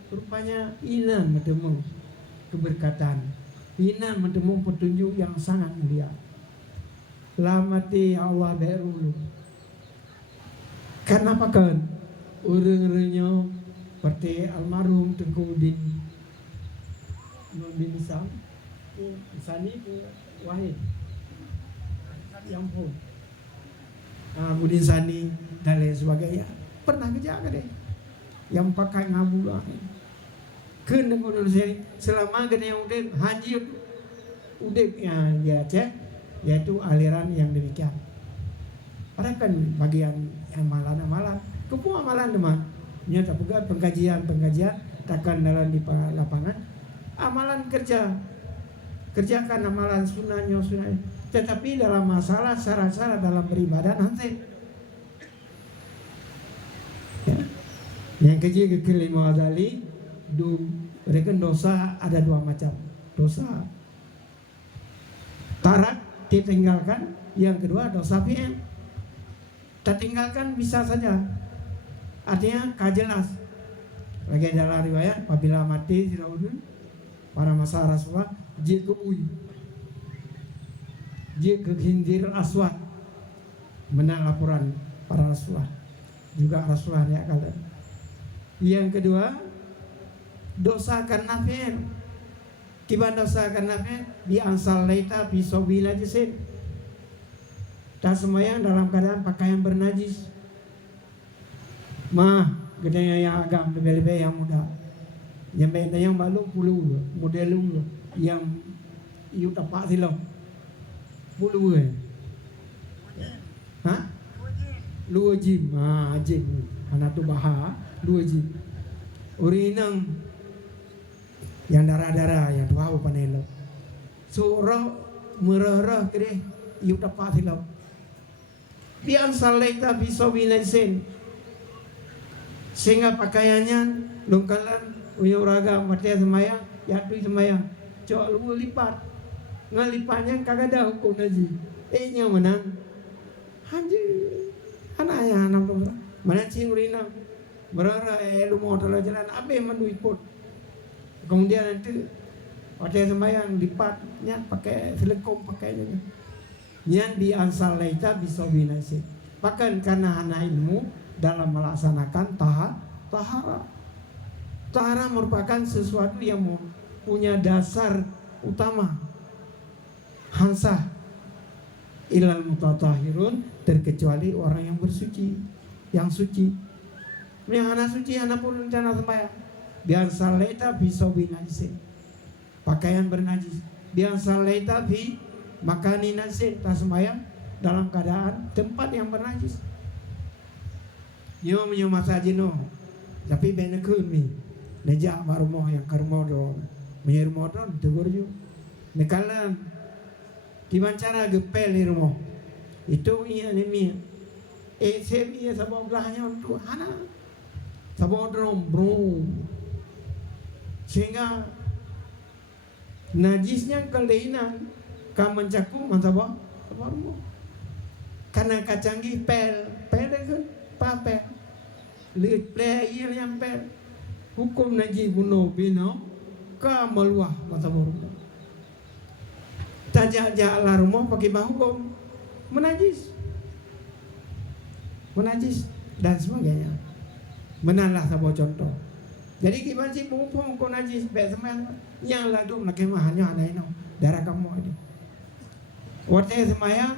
rupanya inan bertemu keberkatan, inan bertemu petunjuk yang sangat mulia. Lamati Allah beru kenapa kan orang-orangnya seperti almarhum Tengku Udin bin Sani Wahid yang pun Budin Sani dan lain sebagainya pernah kerja ke deh yang pakai ngabu kena ngurus selama kena yang udah haji udah ya cek yaitu aliran yang demikian. Ada kan bagian amalan kepu amalan teman nyata juga pengkajian takkan dalam di lapangan amalan kerjakan amalan sunnah tetapi dalam masalah syarat-syarat dalam beribadah nanti ya. Yang kelima adalah rekan dosa ada 2 macam. Dosa tarak ditinggalkan, yang kedua dosa fi'il. Tertinggalkan bisa saja, artinya kajelas. Lagi dalam riwayat apabila mati Firaun para masa Rasulullah jika ke Hindir Aswad menang laporan para Rasulullah juga Rasulullah ya kalian. Yang kedua dosa karena fi'il. Kiban dosa karena fi'il di ansal laita fi sobi najisin. Tak semayang dalam keadaan pakaian bernajis. Mah gedenya yang agam lebih-lebih yang muda. Yang beda yang balu puluh model lu yang iu tapak silau puluh hah lu jim jim anak tu bahar lu jim urinang yang darah-darah yang tu apa panelo surah merah kere iu tapak silau biang saleta bisa binaisen sehingga pakaiannya longkalan uyang raga mati semayang yatu semayang cok lu lipat ngalipatnya kagak ada hukum aja nya menang haji anak ya anak mana cingurina berara lu mau terlalu jalan abe mandu ikut kemudian nanti mati semayang lipatnya pakai selekom pakainya yang di ansal laita bisa binasi bahkan karena anak ilmu dalam melaksanakan tahara merupakan sesuatu yang punya dasar utama. Hansah ilal mutatahirun terkecuali orang yang bersuci, yang suci. Yang anak suci anak pun rencana sembahyang. Biasa leta bisa binajis. Pakaian bernajis. Biasa leta bi makani najis tak sembahyang dalam keadaan tempat yang bernajis. Yo masajino. Tapi benar kun mi. Nejak mak rumah yang ke rumah do punya rumah do tegur ju nekalan gimana cara gepel di rumah itu iya nemi semi sabon belahnya untuk anak sabon bro sehingga najisnya kelainan kam mencakup sabon rumah karena kacanggih pel kan papel lihat play iya yang pel hukum najis bunuh bina ka meluah masa rumah. Tajak lah rumah pakai hukum menajis dan sebagainya. Menalah sebuah contoh. Jadi gimana sih pungpung kau najis baik semayang yang ladum nak kemahnya anak ini darah kamu ini. Waktu semayang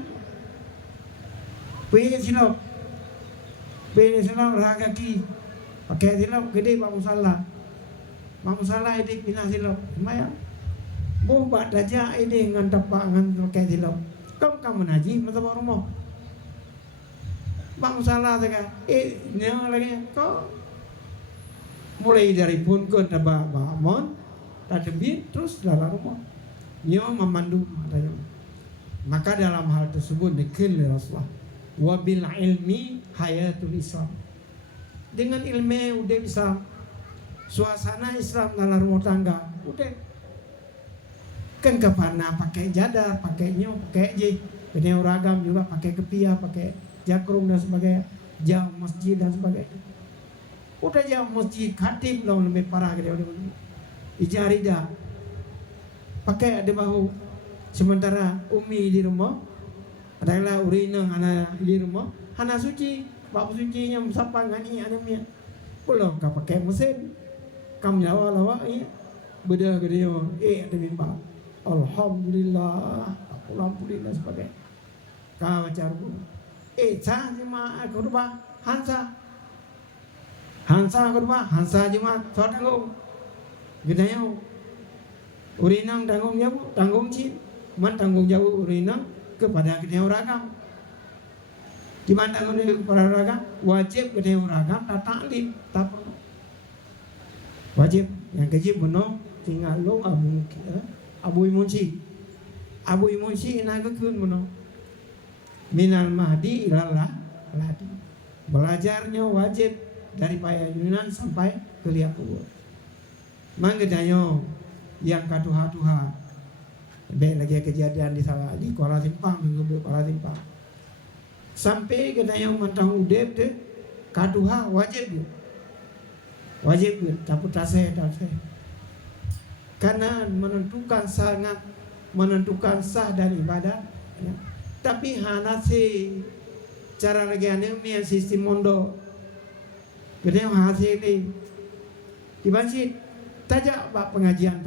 pilih silap raga ki pakai silap gede Pak Musala ini pindah silap semayang buat aja ini dengan tapak dengan pakai silap kamu najis masa rumah bang salah saya nyo lagi kok mulai dari pun ke taba mon tadebit terus dalam rumah nyo memandu katanya. Maka dalam hal tersebut dikil Rasulullah wabil ilmi hayatul Islam, dengan ilmu udah bisa suasana Islam dalam rumah tangga udah kan kepana pakai jadar, pakai nyo, pakai je, kena ragam juga pakai kepiah, pakai jakrung dan sebagainya, jauh masjid dan sebagainya. Udah jauh masjid khatib lah lebih parah dia udah ijarida pakai ada bahu. Sementara umi di rumah adalah urina anak di rumah hana suci, bab suci nya sapa ngani anaknya belum ka pakai mesin kam lawa beda gede ada mimba alhamdulillah alhamdulillah sebagainya ka baca cah jemaah kurba hansa kurba hansa jemaah tanggung gedanya urinang tanggung jawab tanggung cip man tanggung jawab urinang kepada kedai ragam. Gimana tanggung jawab kepada ragam? Wajib kedai ragam tak taklim tak wajib yang kecil benar tinggal lo abu imunsi naga kun benar minal mahdi ilallah lahdi, belajarnya wajib dari payah sampai ke liang kubur. Manggedanyo yang kaduha-duha baik lagi kejadian di salah di Kuala Simpang minggu Kuala Simpang sampai gedanya mentang udep deh kaduha wajib tapi taseh karena menentukan sah dan ibadah ya. Tapi hanasi cara lagi aneh sistem mondo gedanya hasil ini dibansit tajak pak pengajian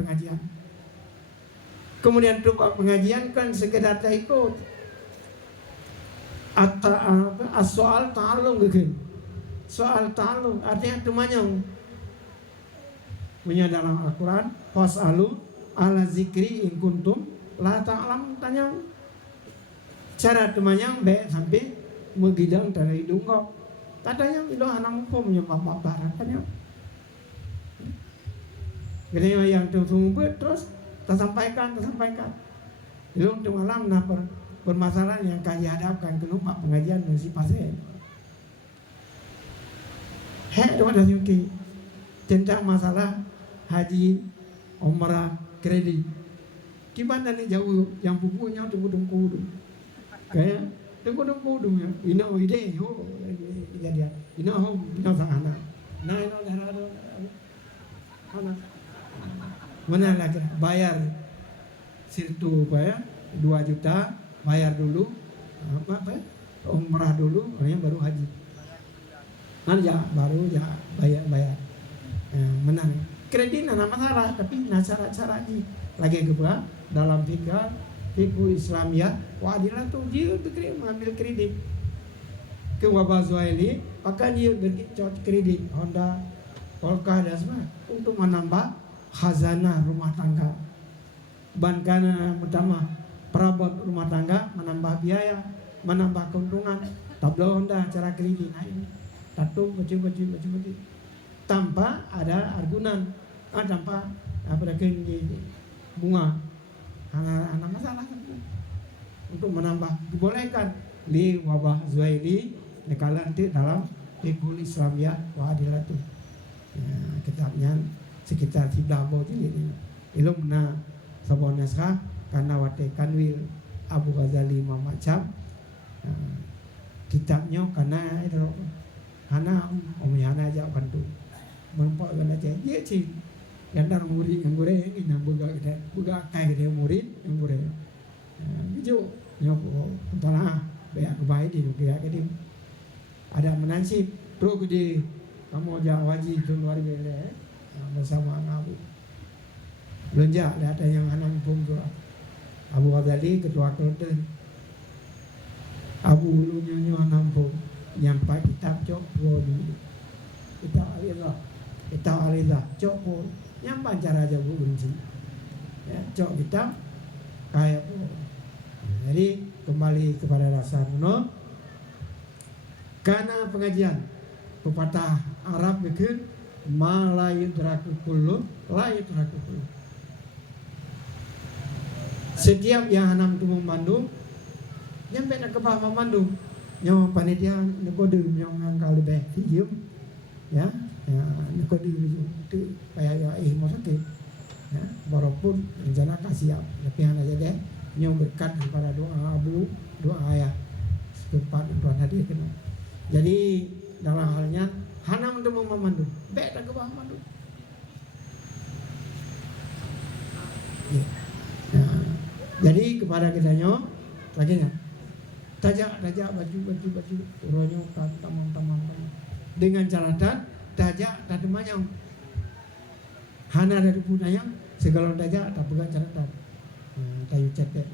kemudian tuh pak pengajian kan sekedar tak ikut soal ta'alum gitu. Soal ta'alum artinya temanyong punya dalam Al-Quran fas'alu ala zikri in kuntum la ta'lam tanya cara temanyong baik sampai megidang dari hidung kok katanya itu anak hukumnya bapak barakannya gede yang tunggu terus tersampaikan itu untuk malam permasalahan yang kaya hadapkan ke lupa pengajian dan si pasien ada yuki tentang masalah haji umrah kredit gimana nih jauh yang pupunya tunggu kayak tunggu ya ino ide kejadian ino sang anak ino darah anak mana lagi bayar sirtu ya 2 juta bayar dulu apa umrah dulu baru haji baru bayar menang kredit ada masalah tapi cara haji lagi juga dalam fikih Islam ya wadilah tuh dia mengambil kredit ke wabah Zuhaili maka dia berkicot kredit Honda Polka dan semua untuk menambah khazanah rumah tangga bankana pertama perabot rumah tangga menambah biaya menambah keuntungan tablo Honda cara kredit ini tatung baju tanpa ada argunan tanpa ada bunga anak masalah untuk menambah dibolehkan li wabah Zuhaili nekala nanti dalam fikul Islamiyah wa adilatu ya, kitabnya sekitar 30 jilid ini ilmu na sabon naskah karena wate kanwil Abu Ghazali macam kitabnya karena itu hana hana aja bantu mempak kan aja ya sih gandar murid yang gore ini buga kai gede murid yang gore hijau nyopo entahlah banyak kebaik di dunia gede ada menansib terus gede kamu aja wajib itu luar biasa bersama Abu belanja ada yang anak pun Abu Ghazali ketua Kelten Abu Ulunya nampung nyampai kitab cok dulu kitab Alidah cok pun nyampai cara aja bu benci ya, cok kitab kayak jadi kembali kepada dasar no Karena pengajian pepatah Arab bikin ma la yudraku kullu la yudraku kullu. Setiap yang hanam tu memandu nyampe nak kebah memandu nyawa panitia Nikodem yang kali baik video ya Nikodem itu kayak mau sakit ya walaupun rencana kasih tapi hanya aja deh yang berkat kepada doa abu doa ayah setempat Tuhan hadir kena. Jadi dalam halnya hanam untuk memandu baik tak kebah memandu ya. Nah, jadi kepada kita nyo lagi tajak baju uronyo tamang dengan catatan tajak tak demanyang hana dari punayang segala tajak tak pegang catatan tayu cetek.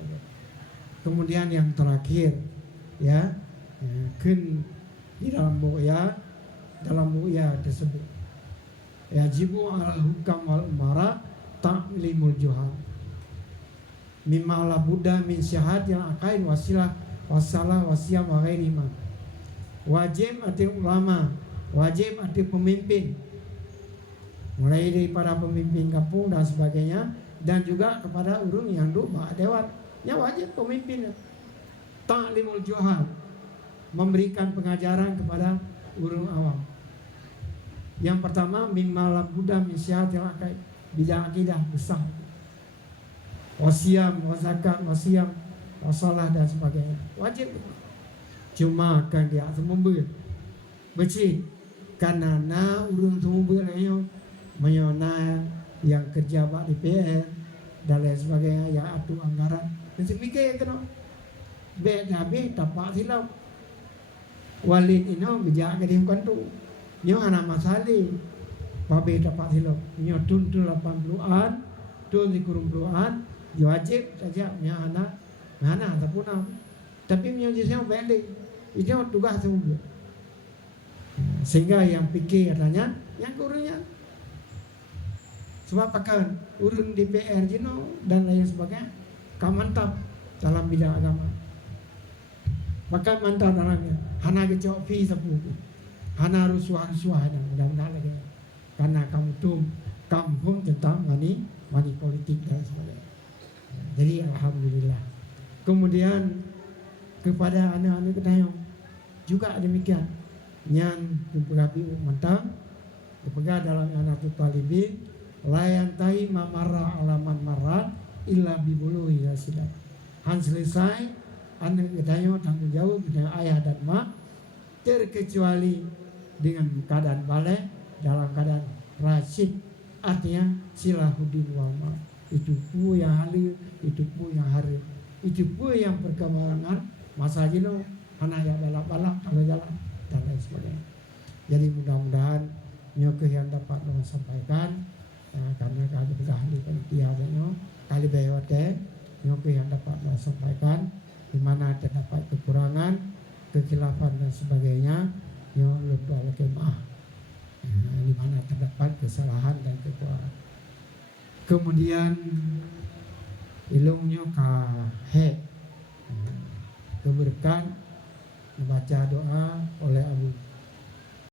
Kemudian yang terakhir ya kun di dalam buya tersebut ya jibu al hukam wal umara ta'limul juhal mimma la buddha min syahad yang akain wasilah wasalah wasiam wa ghairihima. Wajib arti ulama, wajib arti pemimpin, mulai daripada pemimpin kampung dan sebagainya, dan juga kepada urung yang duk mak dewan nya wajib pemimpin ta'limul juhal, memberikan pengajaran kepada urung awam. Yang pertama mimma la buddha min syahad yang akain bidang akidah besar, wasiam wazakat wasiam wasalah dan sebagainya wajib. Cuma kan dia semua bersih karena urung semua lainnya menyona yang kerja bak DPR dan lain sebagainya yang atur anggaran dan sebagainya kena beda tapak silap walid ino bijak ke bukan tu nyo anak masali babe tapak silap nyo tun 80-an tun 90-an wajib saja punya anak tapi menyujinya balik itu tugas semua. Sehingga yang pikir katanya yang kurangnya sebab akan urun DPR jino dan lain sebagainya kau mantap dalam bidang agama, maka mantap dalamnya hana kecok fi sepuluh hana rusuh dan mudah-mudahan lagi karena kampung tentang money politik dan sebagainya. Jadi alhamdulillah. Kemudian kepada anak-anak kita juga demikian yang diperapi mentang dipegang dalam anak talibin layan tahi mamara alaman marah illa bibuluhi yasidah. Han selesai anak kita tanggung jawab dengan ayah dan mak terkecuali dengan keadaan balik dalam keadaan rasyid, artinya silahuddin wal ma. Itu pun yang halir, itu pun yang hadir, itu pun yang perkembangan masa jino anak yang balap-balap kalau jalan dan lain sebagainya. Jadi mudah-mudahan nyoke yang dapat sampaikan karena kali berahli panitia nyo kali bewate nyoke yang dapat sampaikan di mana terdapat kekurangan, kekhilafan dan sebagainya nyo lupa lagi maaf. Di mana terdapat kesalahan dan kekurangan. Kemudian ilmunya keberkahan membaca doa oleh